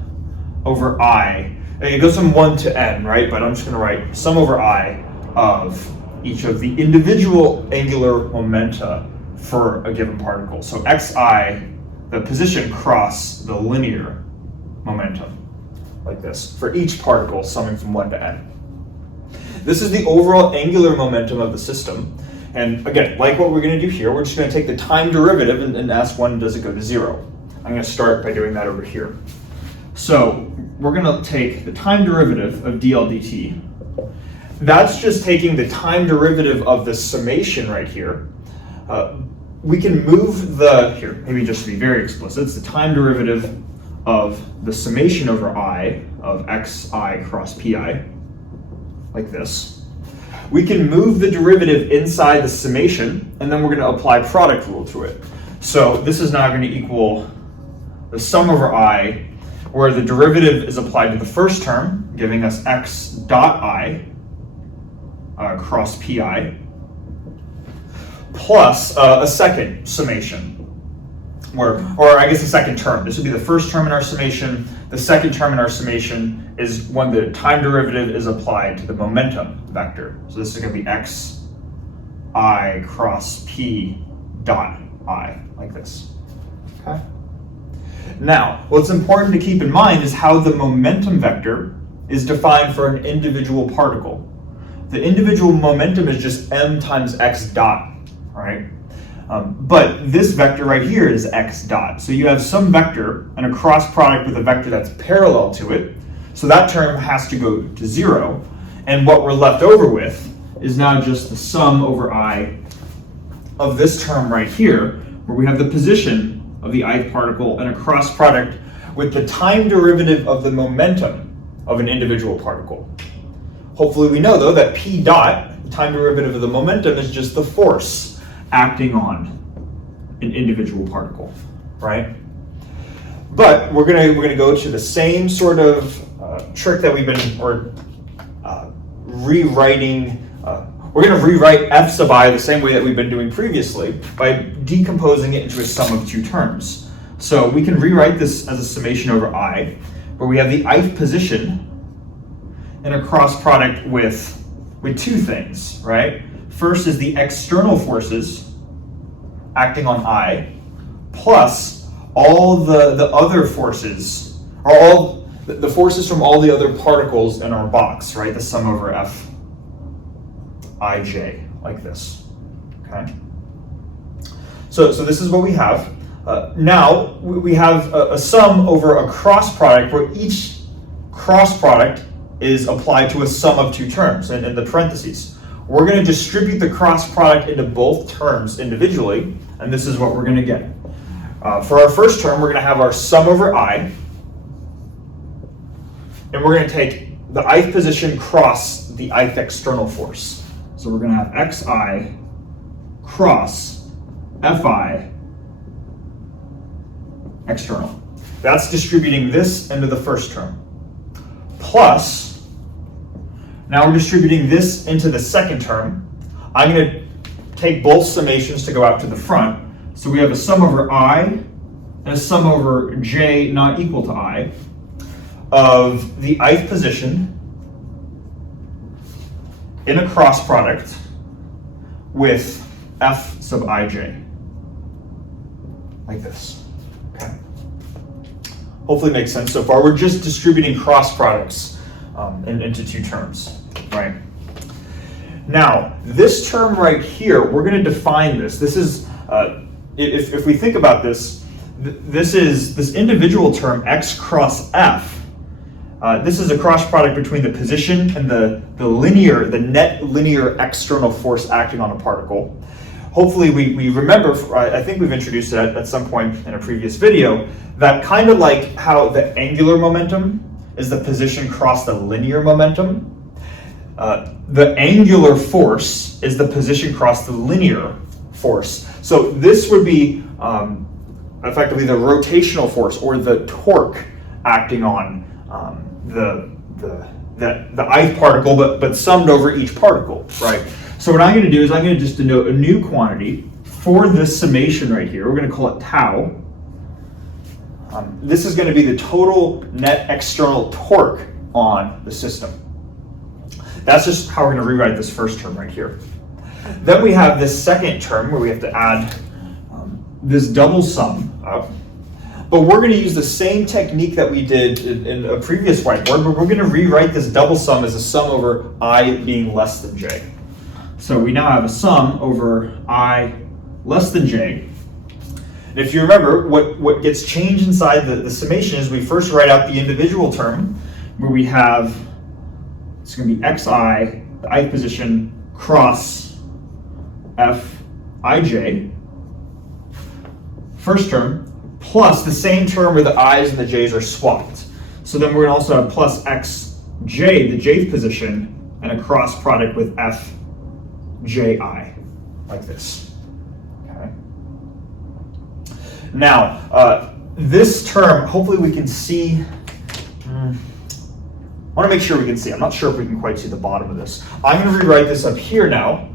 over I. It goes from 1 to n, right? But I'm just going to write sum over I of each of the individual angular momenta for a given particle. So xi, the position cross the linear momentum, like this, for each particle summing from 1 to n. This is the overall angular momentum of the system. And again, like what we're going to do here, we're just going to take the time derivative and ask, when does it go to zero? I'm going to start by doing that over here. So we're going to take the time derivative of dl dt. That's just taking the time derivative of the summation right here. We can move here, maybe just to be very explicit, it's the time derivative of the summation over I of xi cross pi, like this. We can move the derivative inside the summation, and then we're going to apply product rule to it. So this is now going to equal the sum over I, where the derivative is applied to the first term, giving us x dot I cross pi, plus a second summation. Or I guess the second term. This would be the first term in our summation. The second term in our summation is when the time derivative is applied to the momentum vector. So this is going to be x I cross p dot I, like this. Okay. Now, what's important to keep in mind is how the momentum vector is defined for an individual particle. The individual momentum is just m times x dot, right? But this vector right here is x dot. So you have some vector and a cross product with a vector that's parallel to it. So that term has to go to 0. And what we're left over with is now just the sum over I of this term right here, where we have the position of the ith particle and a cross product with the time derivative of the momentum of an individual particle. Hopefully we know, though, that p dot, the time derivative of the momentum, is just the force acting on an individual particle, right? But we're gonna go to the same sort of trick that we've been rewriting. We're gonna rewrite f sub I the same way that we've been doing previously by decomposing it into a sum of two terms. So we can rewrite this as a summation over I, where we have the ith position and a cross product with two things, right? First is the external forces acting on I, plus all the other forces, or all the forces from all the other particles in our box, right? The sum over f ij, like this. Okay. So this is what we have. Now we have a sum over a cross product where each cross product is applied to a sum of two terms, and in the parentheses. We're going to distribute the cross product into both terms individually, and this is what we're going to get. For our first term, we're going to have our sum over I, and we're going to take the ith position cross the ith external force. So we're going to have xi cross fi external. That's distributing this into the first term. Plus, now we're distributing this into the second term. I'm going to take both summations to go out to the front. So we have a sum over I and a sum over j not equal to I of the ith position in a cross product with f sub ij, like this. Okay. Hopefully it makes sense so far. We're just distributing cross products into two terms, right? Now, this term right here, we're going to define this. This is, if we think about this, this is this individual term x cross f. This is a cross product between the position and the net linear external force acting on a particle. Hopefully we remember, I think we've introduced it at some point in a previous video, that kind of like how the angular momentum is the position cross the linear momentum. The angular force is the position cross the linear force. So this would be effectively the rotational force or the torque acting on the ith particle, but summed over each particle, right? So what I'm going to do is I'm going to just denote a new quantity for this summation right here. We're going to call it tau. This is going to be the total net external torque on the system. That's just how we're going to rewrite this first term right here. Then we have this second term where we have to add this double sum up. But we're going to use the same technique that we did in a previous whiteboard, but we're going to rewrite this double sum as a sum over I being less than j. So we now have a sum over I less than j. And if you remember, what gets changed inside the summation is we first write out the individual term, where we have, it's going to be xi, the ith position, cross fij, first term, plus the same term where the i's and the j's are swapped. So then we're going to also have plus xj, the jth position, and a cross product with fji, like this. Okay. Now, this term, hopefully we can see. I want to make sure we can see. I'm not sure if we can quite see the bottom of this. I'm going to rewrite this up here now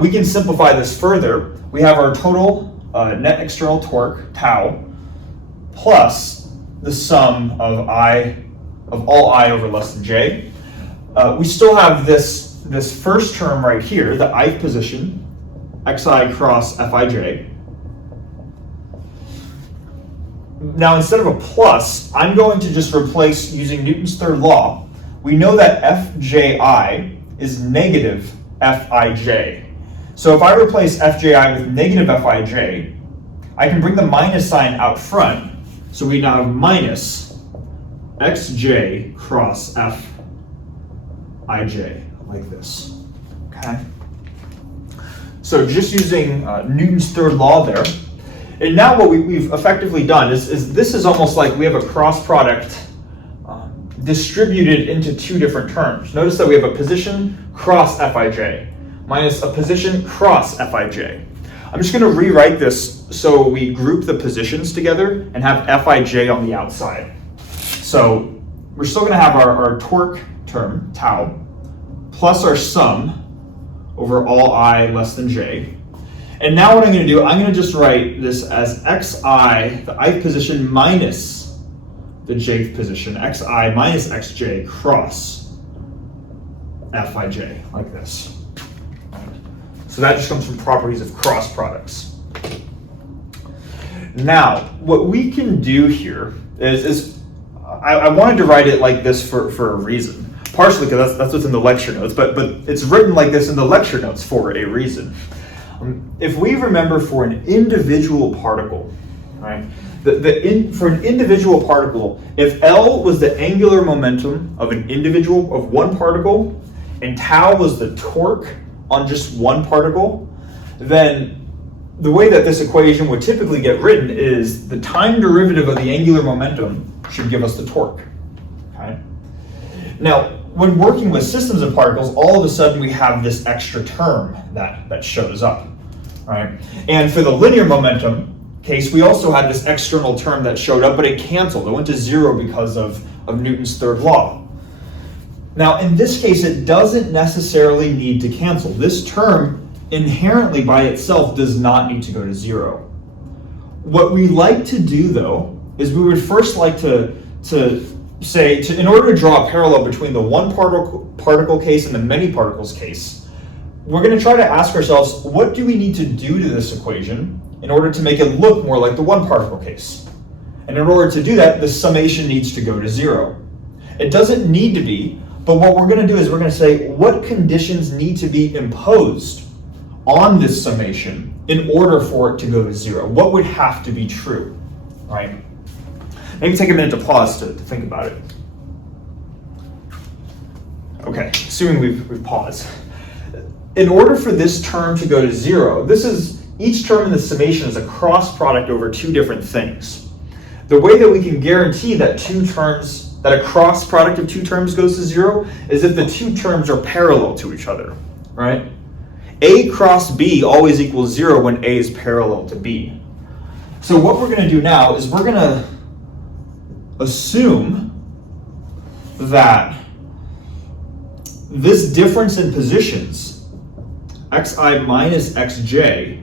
we can simplify this further. We have our total net external torque, tau, plus the sum of all I over less than j. We still have this first term right here, the ith position, xi cross fij. Now instead of a plus, I'm going to just replace using Newton's third law. We know that fji is negative fij. So if I replace fji with negative fij, I can bring the minus sign out front. So we now have minus xj cross fij, like this. Okay? So just using Newton's third law there. And now what we've effectively done is this is almost like we have a cross product distributed into two different terms. Notice that we have a position cross fij minus a position cross fij. I'm just going to rewrite this so we group the positions together and have fij on the outside. So we're still going to have our torque term, tau, plus our sum over all I less than j. And now what I'm going to do, I'm going to just write this as xi, the ith position, minus the jth position, xi minus xj cross fij, like this. So that just comes from properties of cross products. Now, what we can do here is I wanted to write it like this for a reason. Partially because that's what's in the lecture notes, but it's written like this in the lecture notes for a reason. If we remember for an individual particle, right? For an individual particle, if L was the angular momentum of one particle, and tau was the torque on just one particle, then the way that this equation would typically get written is the time derivative of the angular momentum should give us the torque. Okay? Now, when working with systems of particles, all of a sudden we have this extra term that shows up, right? And for the linear momentum case, we also had this external term that showed up, but it canceled. It went to zero because of Newton's third law. Now, in this case, it doesn't necessarily need to cancel. This term inherently by itself does not need to go to zero. What we like to do, though, is we would first like to say, in order to draw a parallel between the one particle case and the many particles case, we're going to try to ask ourselves, what do we need to do to this equation in order to make it look more like the one particle case? And in order to do that, the summation needs to go to zero. It doesn't need to be, but what we're going to do is we're going to say what conditions need to be imposed on this summation in order for it to go to zero. What would have to be true, right? Maybe take a minute to pause to think about it. Okay, assuming we've paused. In order for this term to go to zero, each term in the summation is a cross product over two different things. The way that we can guarantee that a cross product of two terms goes to zero is if the two terms are parallel to each other, right? A cross B always equals zero when A is parallel to B. So what we're going to do now is we're going to assume that this difference in positions, xi minus xj,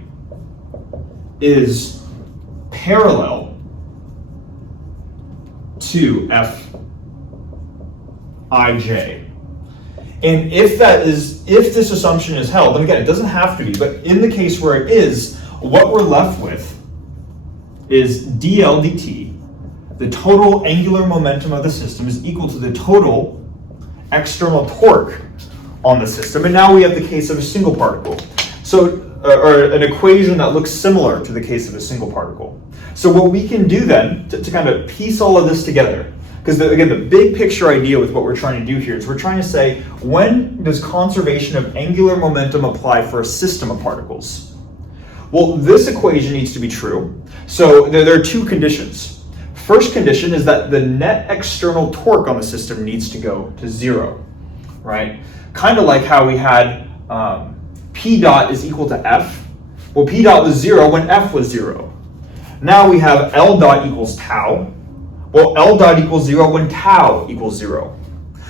is parallel to fij. And if this assumption is held, and again, it doesn't have to be, but in the case where it is, what we're left with is dl dt, the total angular momentum of the system, is equal to the total external torque on the system. And now we have the case of a single particle. So, or an equation that looks similar to the case of a single particle. So what we can do then, to kind of piece all of this together, because again, the big picture idea with what we're trying to do here is we're trying to say, when does conservation of angular momentum apply for a system of particles? Well, this equation needs to be true. So there are two conditions. First condition is that the net external torque on the system needs to go to zero, right? Kind of like how we had P dot is equal to F. Well, P dot was zero when F was zero. Now we have L dot equals tau. Well, L dot equals zero when tau equals zero.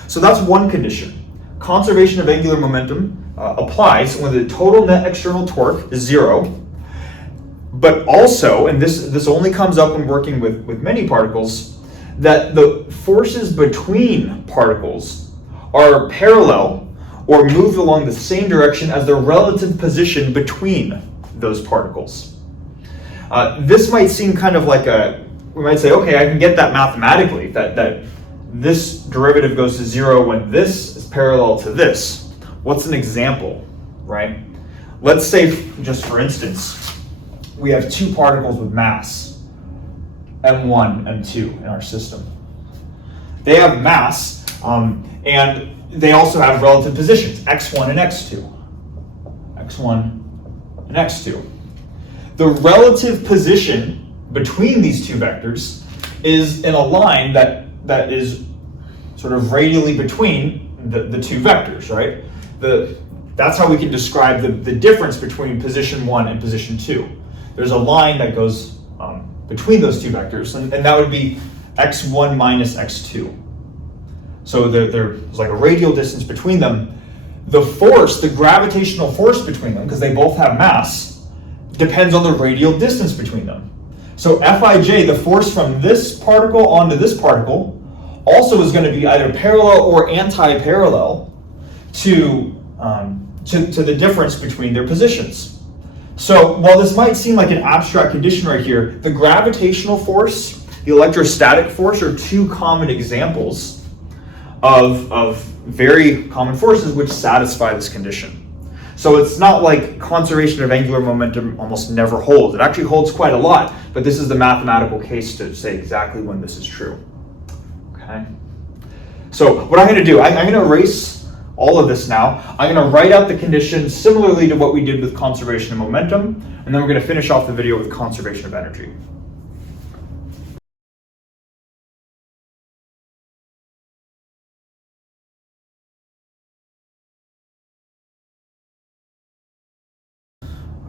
So that's one condition. Conservation of angular momentum applies when the total net external torque is 0, but also, and this only comes up when working with many particles, that the forces between particles are parallel or move along the same direction as the relative position between those particles. This might seem kind of like we might say, okay, I can get that mathematically, that this derivative goes to 0 when this is parallel to this. What's an example, right? Let's say, just for instance, we have two particles with mass, m1, m2 in our system. They have mass, and they also have relative positions, x1 and x2. x1 and x2. The relative position between these two vectors is in a line that is sort of radially between the two vectors, right? That's how we can describe the difference between position 1 and position 2. There's a line that goes between those two vectors, and that would be x1 minus x2. So there's like a radial distance between them. The force, the gravitational force between them, because they both have mass, depends on the radial distance between them. So Fij, the force from this particle onto this particle, also is going to be either parallel or anti-parallel to the difference between their positions. So while this might seem like an abstract condition right here, the gravitational force, the electrostatic force are two common examples of very common forces which satisfy this condition. So it's not like conservation of angular momentum almost never holds. It actually holds quite a lot, but this is the mathematical case to say exactly when this is true. Okay. So what I'm going to do, I'm going to erase all of this now. I'm going to write out the conditions similarly to what we did with conservation of momentum, and then we're going to finish off the video with conservation of energy.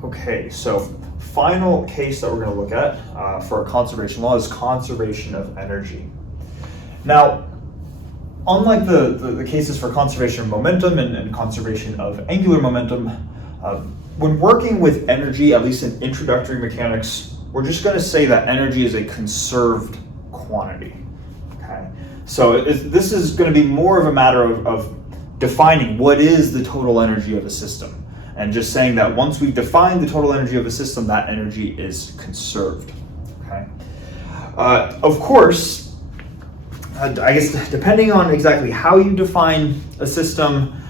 Okay, so final case that we're going to look at for a conservation law is conservation of energy. Now, unlike the cases for conservation of momentum and conservation of angular momentum, when working with energy, at least in introductory mechanics, we're just going to say that energy is a conserved quantity. Okay, so this is going to be more of a matter of defining what is the total energy of a system, and just saying that once we've defined the total energy of a system, that energy is conserved. Okay, of course, I guess depending on exactly how you define a system,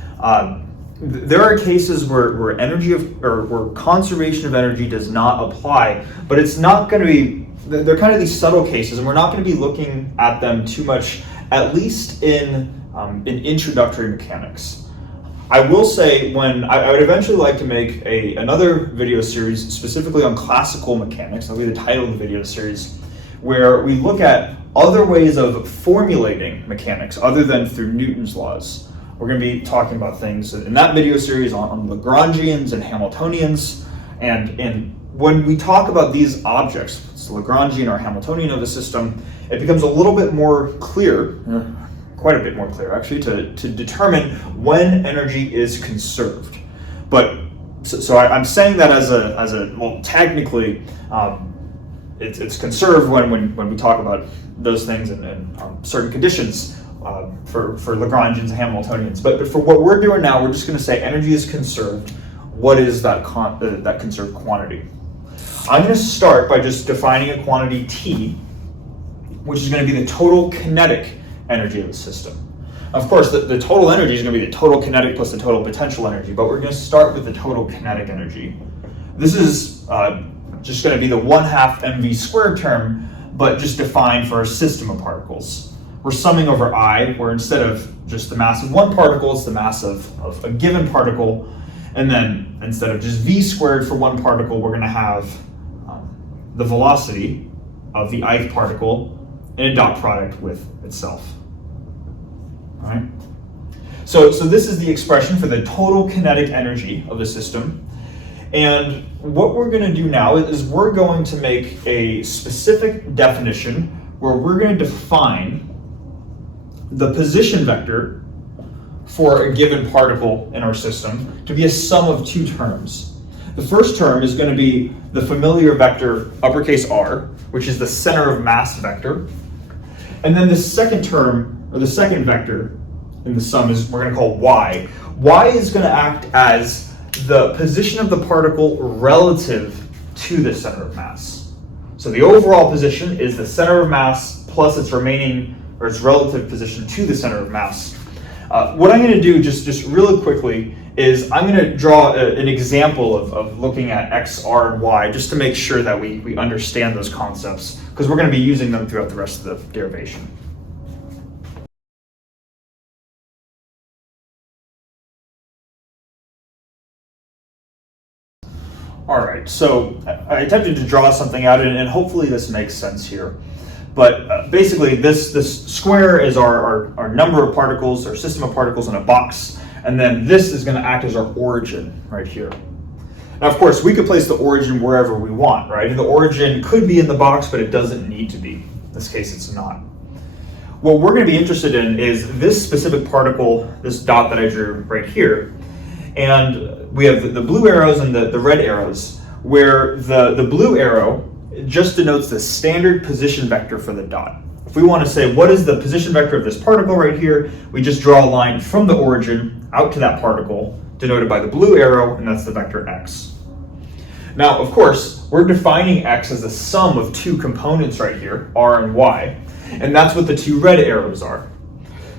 there are cases where where conservation of energy does not apply, but it's not going to be. They're kind of these subtle cases, and we're not going to be looking at them too much, at least in introductory mechanics. I will say I would eventually like to make another video series specifically on classical mechanics. That'll be the title of the video series, where we look at other ways of formulating mechanics other than through Newton's laws. We're going to be talking about things in that video series on Lagrangians and Hamiltonians, and when we talk about these objects, it's Lagrangian or Hamiltonian of a system, it becomes a little bit more clear, quite a bit more clear actually, to determine when energy is conserved. But so I'm saying that as a well, technically, it's conserved when we talk about those things and certain conditions for Lagrangians and Hamiltonians. But for what we're doing now, we're just going to say energy is conserved. What is that conserved quantity? I'm going to start by just defining a quantity T, which is going to be the total kinetic energy of the system. Of course, the total energy is going to be the total kinetic plus the total potential energy, but we're going to start with the total kinetic energy. This is just going to be the 1/2 mv squared term, but just defined for a system of particles. We're summing over I, where instead of just the mass of one particle, it's the mass of a given particle, and then instead of just v squared for one particle, we're going to have the velocity of the ith particle in a dot product with itself. All right. So this is the expression for the total kinetic energy of the system. And what we're going to do now is we're going to make a specific definition where we're going to define the position vector for a given particle in our system to be a sum of two terms. The first term is going to be the familiar vector uppercase R, which is the center of mass vector. And then the second term, or the second vector in the sum, is we're going to call Y. Y is going to act as the position of the particle relative to the center of mass. So the overall position is the center of mass plus its remaining, or its relative position to the center of mass. What I'm going to do just really quickly is I'm going to draw an example of looking at X, R, and Y just to make sure that we understand those concepts, because we're going to be using them throughout the rest of the derivation. All right, so I attempted to draw something out, and hopefully this makes sense here. But basically, this square is our number of particles, our system of particles in a box, and then this is going to act as our origin right here. Now, of course, we could place the origin wherever we want, right? And the origin could be in the box, but it doesn't need to be. In this case, it's not. What we're going to be interested in is this specific particle, this dot that I drew right here. And we have the blue arrows and the red arrows, where the blue arrow just denotes the standard position vector for the dot. If we want to say what is the position vector of this particle right here, we just draw a line from the origin out to that particle, denoted by the blue arrow, and that's the vector x. Now, of course, we're defining x as the sum of two components right here, r and y, and that's what the two red arrows are.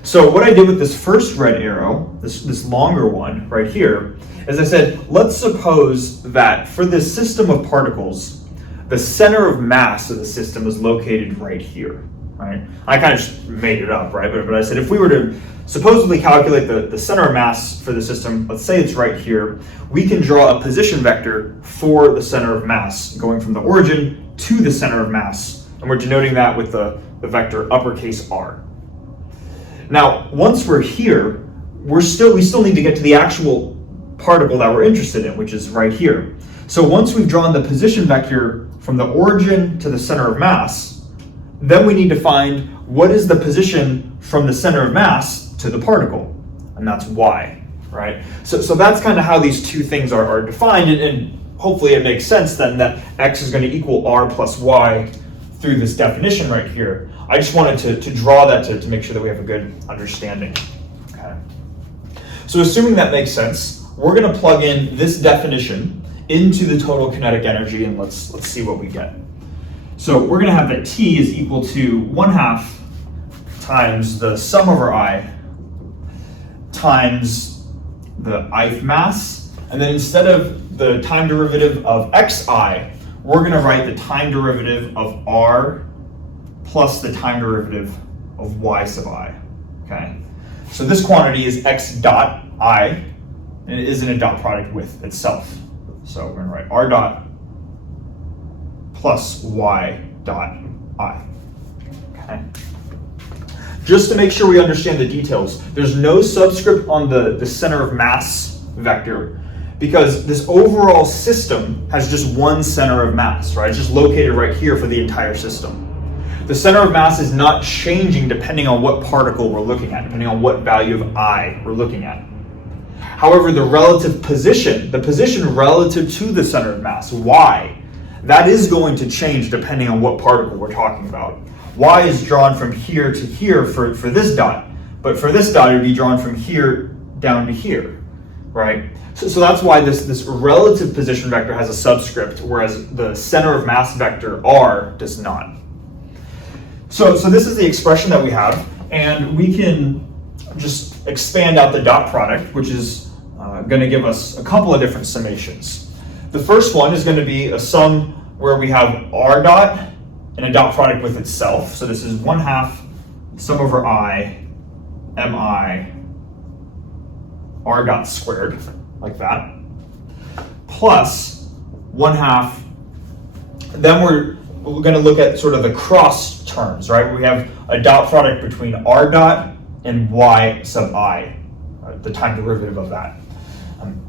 So what I did with this first red arrow, this longer one right here, is I said, let's suppose that for this system of particles, the center of mass of the system is located right here, right? I kind of just made it up, right? But I said, if we were to supposedly calculate the center of mass for the system, let's say it's right here, we can draw a position vector for the center of mass going from the origin to the center of mass. And we're denoting that with the vector uppercase R. Now, once we're here, we still need to get to the actual particle that we're interested in, which is right here. So once we've drawn the position vector from the origin to the center of mass, then we need to find what is the position from the center of mass to the particle, and that's y, right? So that's kind of how these two things are defined, and hopefully it makes sense then that x is going to equal r plus y through this definition right here. I just wanted to draw that to make sure that we have a good understanding. Okay. So assuming that makes sense, we're going to plug in this definition into the total kinetic energy, and let's see what we get. So we're going to have that T is equal to 1/2 times the sum over I times the ith mass, and then instead of the time derivative of xi, we're going to write the time derivative of r plus the time derivative of y sub I. Okay, so this quantity is x dot I, and it isn't a dot product with itself. So we're going to write r dot plus y dot I. Okay. Just to make sure we understand the details, there's no subscript on the center of mass vector, because this overall system has just one center of mass, right? It's just located right here for the entire system. The center of mass is not changing depending on what particle we're looking at, depending on what value of I we're looking at. However, the relative position, the position relative to the center of mass, y, that is going to change depending on what particle we're talking about. Y is drawn from here to here for this dot, but for this dot it would be drawn from here down to here, right? So that's why this relative position vector has a subscript, whereas the center of mass vector r does not. So this is the expression that we have, and we can just expand out the dot product, which is going to give us a couple of different summations. The first one is going to be a sum where we have r dot and a dot product with itself. So this is 1/2 sum over I mi r dot squared, like that, plus 1/2. Then we're going to look at sort of the cross terms, right? We have a dot product between r dot and y sub I, the time derivative of that.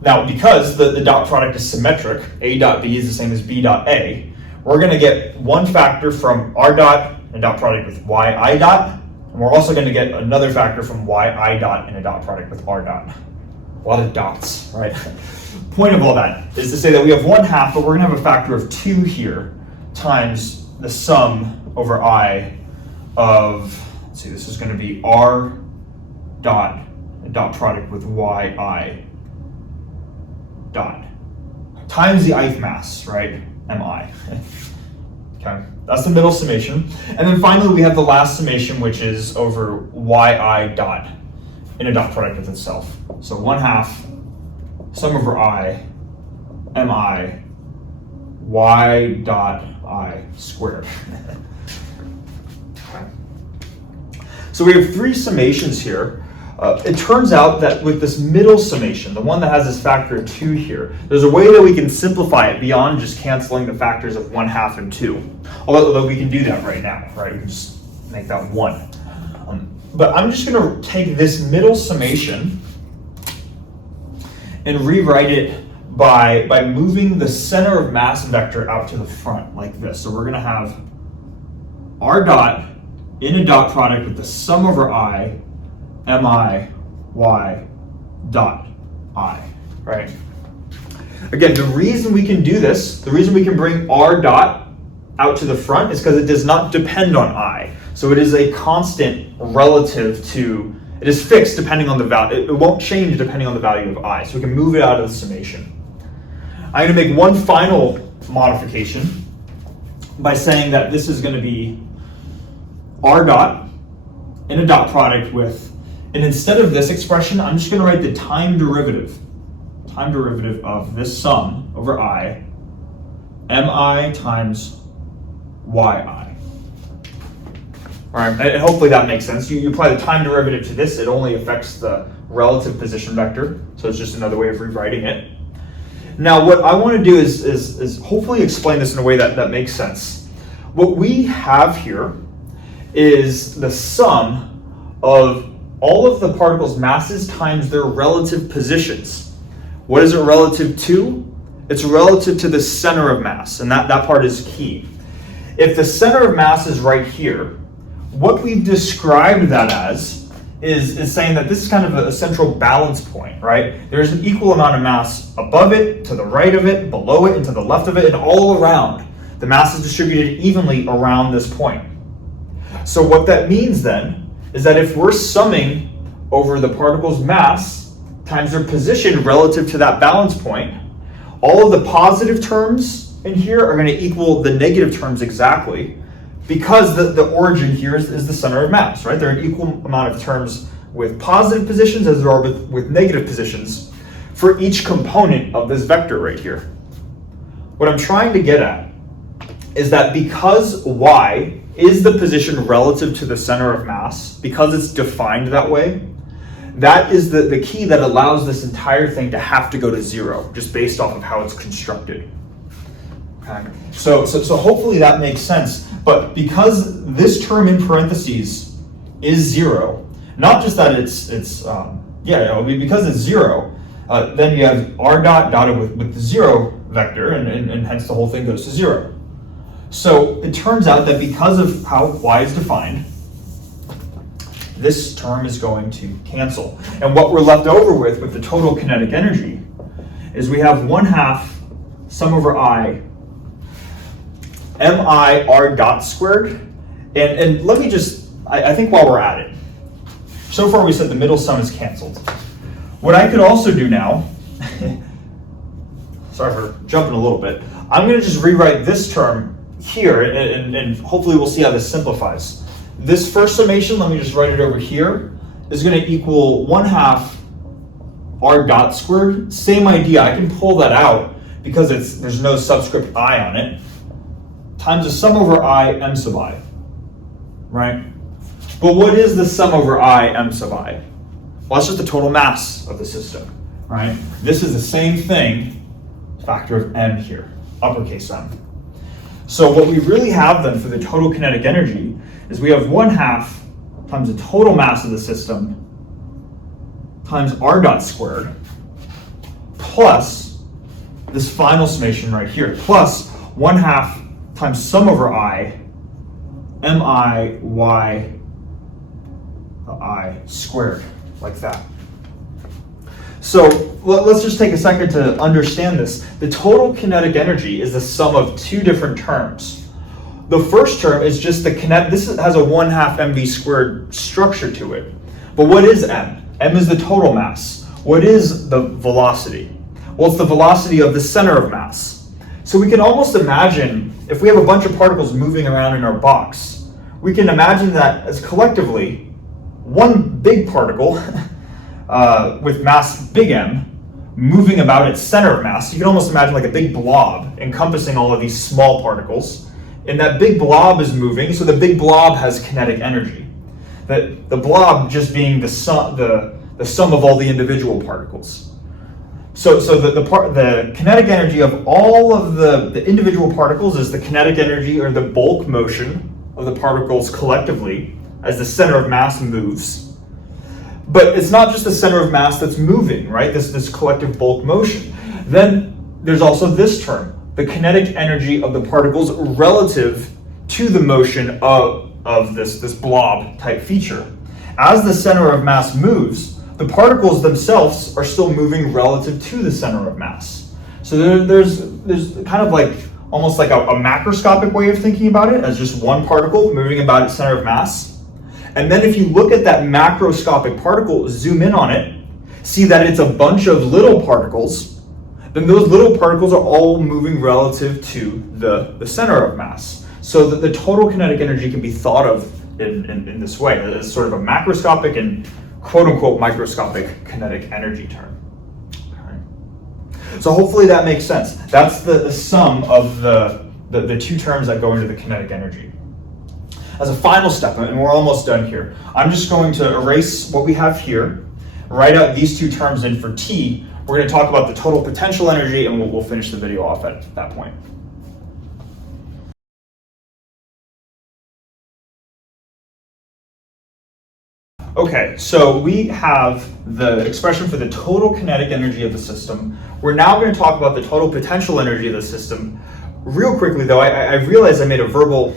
Now, because the dot product is symmetric, a dot b is the same as b dot a, we're going to get one factor from r dot and dot product with y I dot, and And we're also going to get another factor from yi dot in a dot product with r dot. A lot of dots, right? Point of all that is to say that we have 1/2, but we're going to have a factor of 2 here times the sum over I of, let's see, this is going to be r dot, a dot product with yi dot, times the ith mass, right? Mi. Okay, that's the middle summation. And then finally we have the last summation, which is over yi dot in a dot product with itself. So 1/2 sum over I mi y dot I squared. So we have 3 summations here. It turns out that with this middle summation, the one that has this factor of 2 here, there's a way that we can simplify it beyond just canceling the factors of 1/2 and 2. Although we can do that right now, right? We can just make that 1. But I'm just going to take this middle summation and rewrite it by moving the center of mass vector out to the front like this. So we're going to have r dot in a dot product with the sum over I mi y dot I, right? Again, the reason we can do this, the reason we can bring r dot out to the front is because it does not depend on I. So it is a constant relative to, it is fixed depending on the value, it won't change depending on the value of I. So we can move it out of the summation. I'm going to make one final modification by saying that this is going to be r dot in a dot product with, and instead of this expression, I'm just going to write the time derivative of this sum over I, mi times yi. All right, and hopefully that makes sense. You apply the time derivative to this, it only affects the relative position vector, so it's just another way of rewriting it. Now, what I want to do is hopefully explain this in a way that makes sense. What we have here is the sum of all of the particles' masses times their relative positions. What is it relative to? It's relative to the center of mass, and that part is key. If the center of mass is right here, what we've described that as is saying that this is kind of a central balance point, right? There's an equal amount of mass above it, to the right of it, below it, and to the left of it, and all around. The mass is distributed evenly around this point. So what that means then is that if we're summing over the particle's mass times their position relative to that balance point, all of the positive terms in here are going to equal the negative terms exactly, because the origin here is the center of mass, right? There are an equal amount of terms with positive positions as there are with negative positions for each component of this vector right here. What I'm trying to get at is that because y is the position relative to the center of mass, because it's defined that way, that is the key that allows this entire thing to have to go to 0, just based off of how it's constructed. Okay. So hopefully that makes sense. But because this term in parentheses is 0, not just that because it's 0, then you have r dot dotted with the 0 vector, and hence the whole thing goes to 0. So it turns out that because of how y is defined, this term is going to cancel. And what we're left over with the total kinetic energy is we have 1/2 sum over I mi r dot squared. And let me just, I think while we're at it, so far we said the middle sum is canceled. What I could also do now, sorry for jumping a little bit, I'm going to just rewrite this term here, and hopefully we'll see how this simplifies. This first summation, let me just write it over here, is going to equal 1/2 r dot squared. Same idea, I can pull that out because there's no subscript I on it, times the sum over I m sub I, right? But what is the sum over I m sub I? Well, that's just the total mass of the system, right? This is the same thing, factor of m here, uppercase M. So what we really have then for the total kinetic energy is we have 1/2 times the total mass of the system times r dot squared plus this final summation right here, plus 1/2 times sum over I mi y I squared, like that. So let's just take a second to understand this. The total kinetic energy is the sum of two different terms. The first term is just the this has a 1/2 mv squared structure to it. But what is m? M is the total mass. What is the velocity? Well, it's the velocity of the center of mass. So we can almost imagine, if we have a bunch of particles moving around in our box, we can imagine that as collectively, one big particle with mass big M moving about its center of mass. You can almost imagine like a big blob encompassing all of these small particles. And that big blob is moving, so the big blob has kinetic energy. The blob just being the sum of all the individual particles. So the kinetic energy of all of the individual particles is the kinetic energy or the bulk motion of the particles collectively as the center of mass moves. But it's not just the center of mass that's moving, right? This collective bulk motion. Then there's also this term, the kinetic energy of the particles relative to the motion of this blob type feature. As the center of mass moves, the particles themselves are still moving relative to the center of mass. So there's kind of like almost like a macroscopic way of thinking about it as just one particle moving about its center of mass. And then if you look at that macroscopic particle, zoom in on it, see that it's a bunch of little particles, then those little particles are all moving relative to the center of mass. So that the total kinetic energy can be thought of in this way, as sort of a macroscopic and quote-unquote microscopic kinetic energy term. Okay. So hopefully that makes sense. That's the sum of the two terms that go into the kinetic energy. As a final step, and we're almost done here, I'm just going to erase what we have here, write out these two terms in for T. We're going to talk about the total potential energy, and we'll finish the video off at that point. Okay, so we have the expression for the total kinetic energy of the system. We're now going to talk about the total potential energy of the system. Real quickly though, I realized I made a verbal,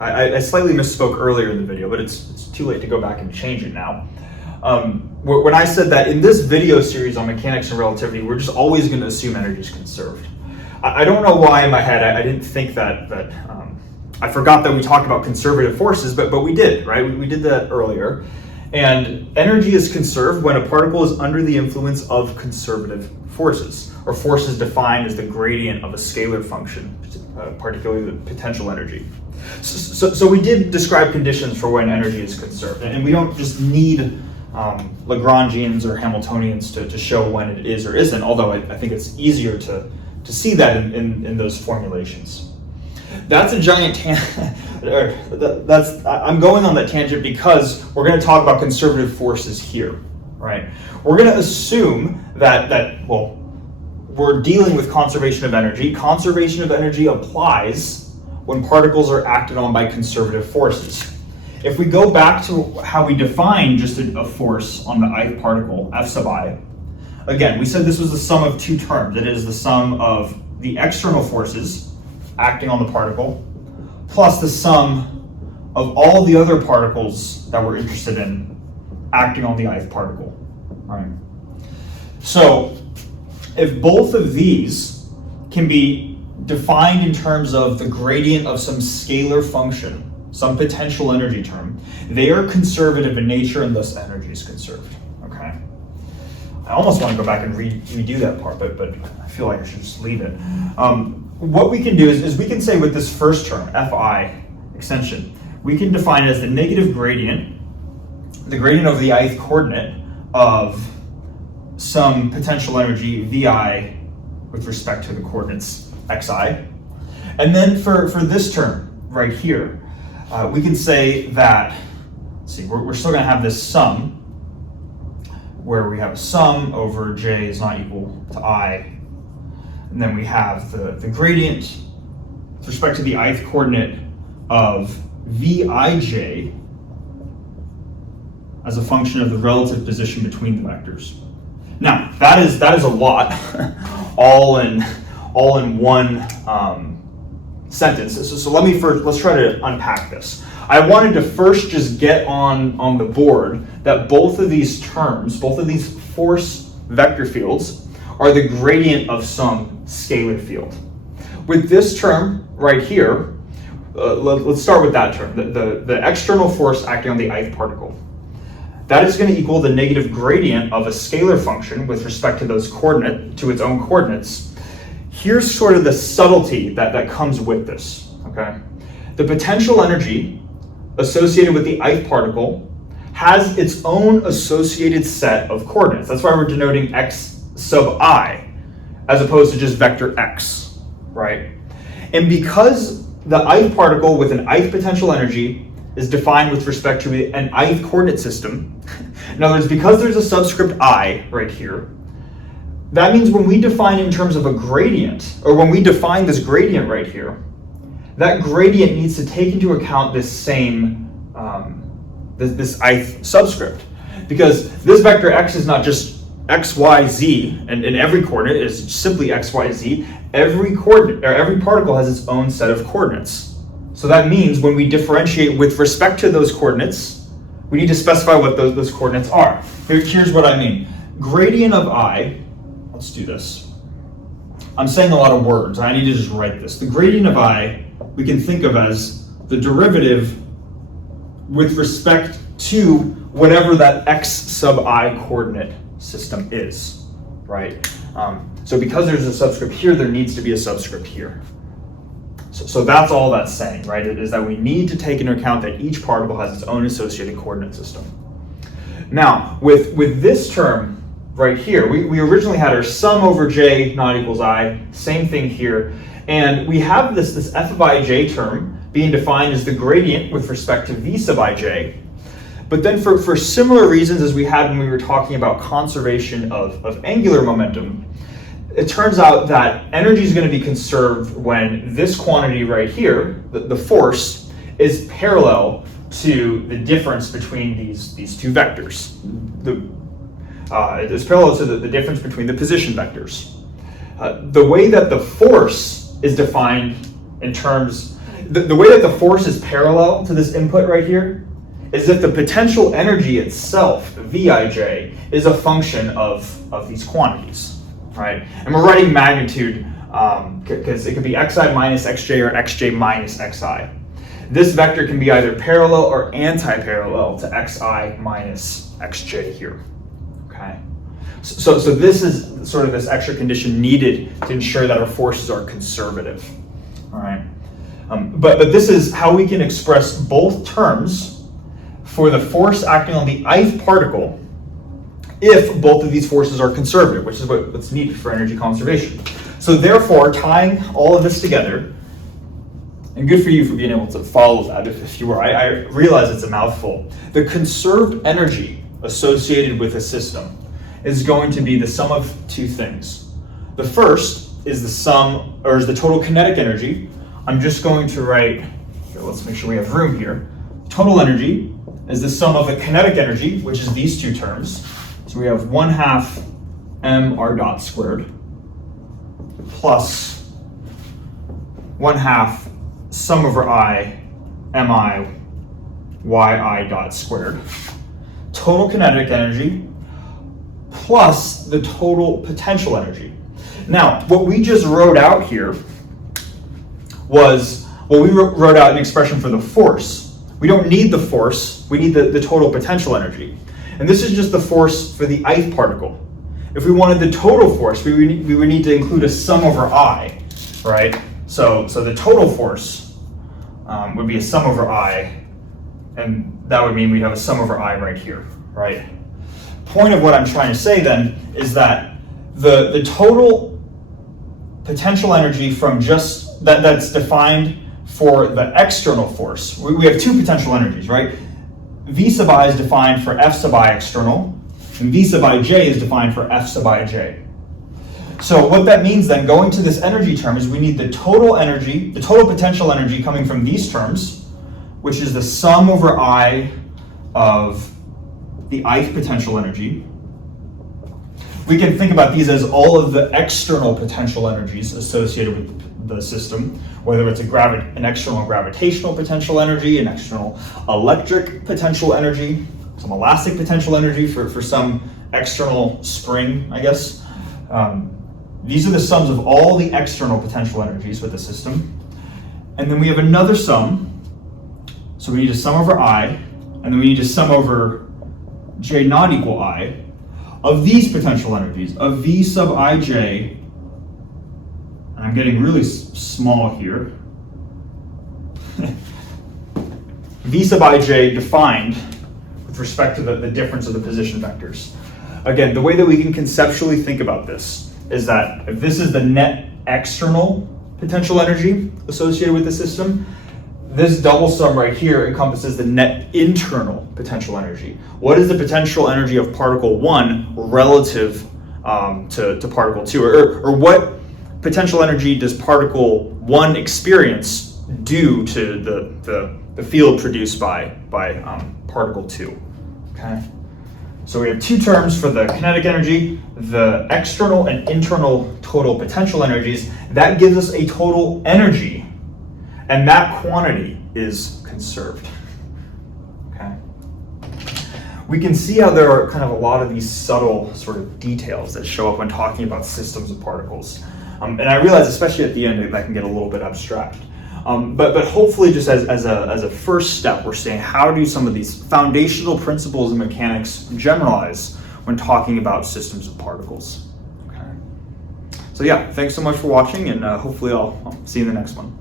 I slightly misspoke earlier in the video, but it's too late to go back and change it now. When I said that in this video series on mechanics and relativity, we're just always going to assume energy is conserved. I don't know why in my head I didn't think that I forgot that we talked about conservative forces, but we did, right? We did that earlier. And energy is conserved when a particle is under the influence of conservative forces, or forces defined as the gradient of a scalar function, particularly the potential energy. So we did describe conditions for when energy is conserved, and we don't just need Lagrangians or Hamiltonians to show when it is or isn't, although I think it's easier to see that in those formulations. That's a giant tangent. I'm going on that tangent because we're going to talk about conservative forces here, right? We're going to assume that we're dealing with conservation of energy. Conservation of energy applies when particles are acted on by conservative forces. If we go back to how we define just a force on the ith particle, F sub I, again, we said this was the sum of two terms. It is the sum of the external forces acting on the particle plus the sum of all the other particles that we're interested in acting on the ith particle. All right. So if both of these can be defined in terms of the gradient of some scalar function, some potential energy term, they are conservative in nature and thus energy is conserved. Okay. I almost want to go back and redo that part, but I feel like I should just leave it. What we can do is we can say with this first term, Fi extension, we can define it as the negative gradient, the gradient of the ith coordinate of some potential energy Vi with respect to the coordinates xi. And then for this term right here, we can say that, let's see, we're still going to have this sum where we have a sum over j is not equal to I. And then we have the gradient with respect to the ith coordinate of Vij as a function of the relative position between the vectors. Now, that is a lot, all in one sentence. So let's try to unpack this. I wanted to first just get on the board that both of these terms, both of these force vector fields, are the gradient of some scalar field. With this term right here, let's start with that term, the external force acting on the ith particle. That is going to equal the negative gradient of a scalar function with respect to its own coordinates. Here's sort of the subtlety that comes with this, okay? The potential energy associated with the ith particle has its own associated set of coordinates. That's why we're denoting x sub I as opposed to just vector x, right? And because the ith particle with an ith potential energy is defined with respect to an ith coordinate system, in other words, because there's a subscript I right here, that means when we define in terms of a gradient, or when we define this gradient right here, that gradient needs to take into account this same, this ith subscript. Because this vector x is not just x, y, z, and every coordinate is simply x, y, z. Every particle has its own set of coordinates. So that means when we differentiate with respect to those coordinates, we need to specify what those coordinates are. Here's what I mean. Gradient of I, let's do this. I'm saying a lot of words. I need to just write this. The gradient of I, we can think of as the derivative with respect to whatever that x sub I coordinate system is, right? So because there's a subscript here, there needs to be a subscript here. So that's all that's saying, right? It is that we need to take into account that each particle has its own associated coordinate system. Now, with this term right here, we originally had our sum over j not equals I, same thing here. And we have this f of ij term being defined as the gradient with respect to v sub ij. But then for similar reasons as we had when we were talking about conservation of angular momentum, it turns out that energy is going to be conserved when this quantity right here, the force, is parallel to the difference between these two vectors. It's parallel to the difference between the position vectors. The way that the force is defined in terms, the way that the force is parallel to this input right here is that the potential energy itself, Vij, is a function of these quantities, right? And we're writing magnitude because it could be xi minus xj or xj minus xi. This vector can be either parallel or anti-parallel to xi minus xj here, okay? So this is sort of this extra condition needed to ensure that our forces are conservative, all right? But this is how we can express both terms for the force acting on the ith particle if both of these forces are conservative, which is what's needed for energy conservation. So therefore, tying all of this together, and good for you for being able to follow that if you were, I realize it's a mouthful. The conserved energy associated with a system is going to be the sum of two things. The first is the total kinetic energy. I'm just going to write, here, let's make sure we have room here. Total energy is the sum of the kinetic energy, which is these two terms. So we have 1/2 m r dot squared plus 1/2 sum over I mi yi dot squared. Total kinetic energy plus the total potential energy. Now, what we just wrote out here was, well, we wrote out an expression for the force. We don't need the force, we need the total potential energy. And this is just the force for the ith particle. If we wanted the total force, we would need to include a sum over I, right? So the total force would be a sum over I, and that would mean we'd have a sum over I right here, right? Point of what I'm trying to say then is that the total potential energy from just that's defined for the external force. We have two potential energies, right? V sub I is defined for F sub I external, and V sub ij is defined for F sub ij. So what that means then, going to this energy term, is we need the total energy, the total potential energy coming from these terms, which is the sum over I of the ith potential energy. We can think about these as all of the external potential energies associated with the system, whether it's an external gravitational potential energy, an external electric potential energy, some elastic potential energy for some external spring, I guess. These are the sums of all the external potential energies with the system. And then we have another sum. So we need to sum over I, and then we need to sum over j not equal I of these potential energies, of V sub ij, and I'm getting really small here. V sub ij defined with respect to the difference of the position vectors. Again, the way that we can conceptually think about this is that if this is the net external potential energy associated with the system, this double sum right here encompasses the net internal potential energy. What is the potential energy of particle 1 relative to particle 2? Or what potential energy does particle 1 experience due to the field produced by particle 2? Okay. So we have two terms for the kinetic energy, the external and internal total potential energies. That gives us a total energy, and that quantity is conserved. Okay. We can see how there are kind of a lot of these subtle sort of details that show up when talking about systems of particles. And I realize, especially at the end, that can get a little bit abstract. But hopefully, just as a first step, we're saying how do some of these foundational principles of mechanics generalize when talking about systems of particles. Okay. So yeah, thanks so much for watching, and hopefully I'll see you in the next one.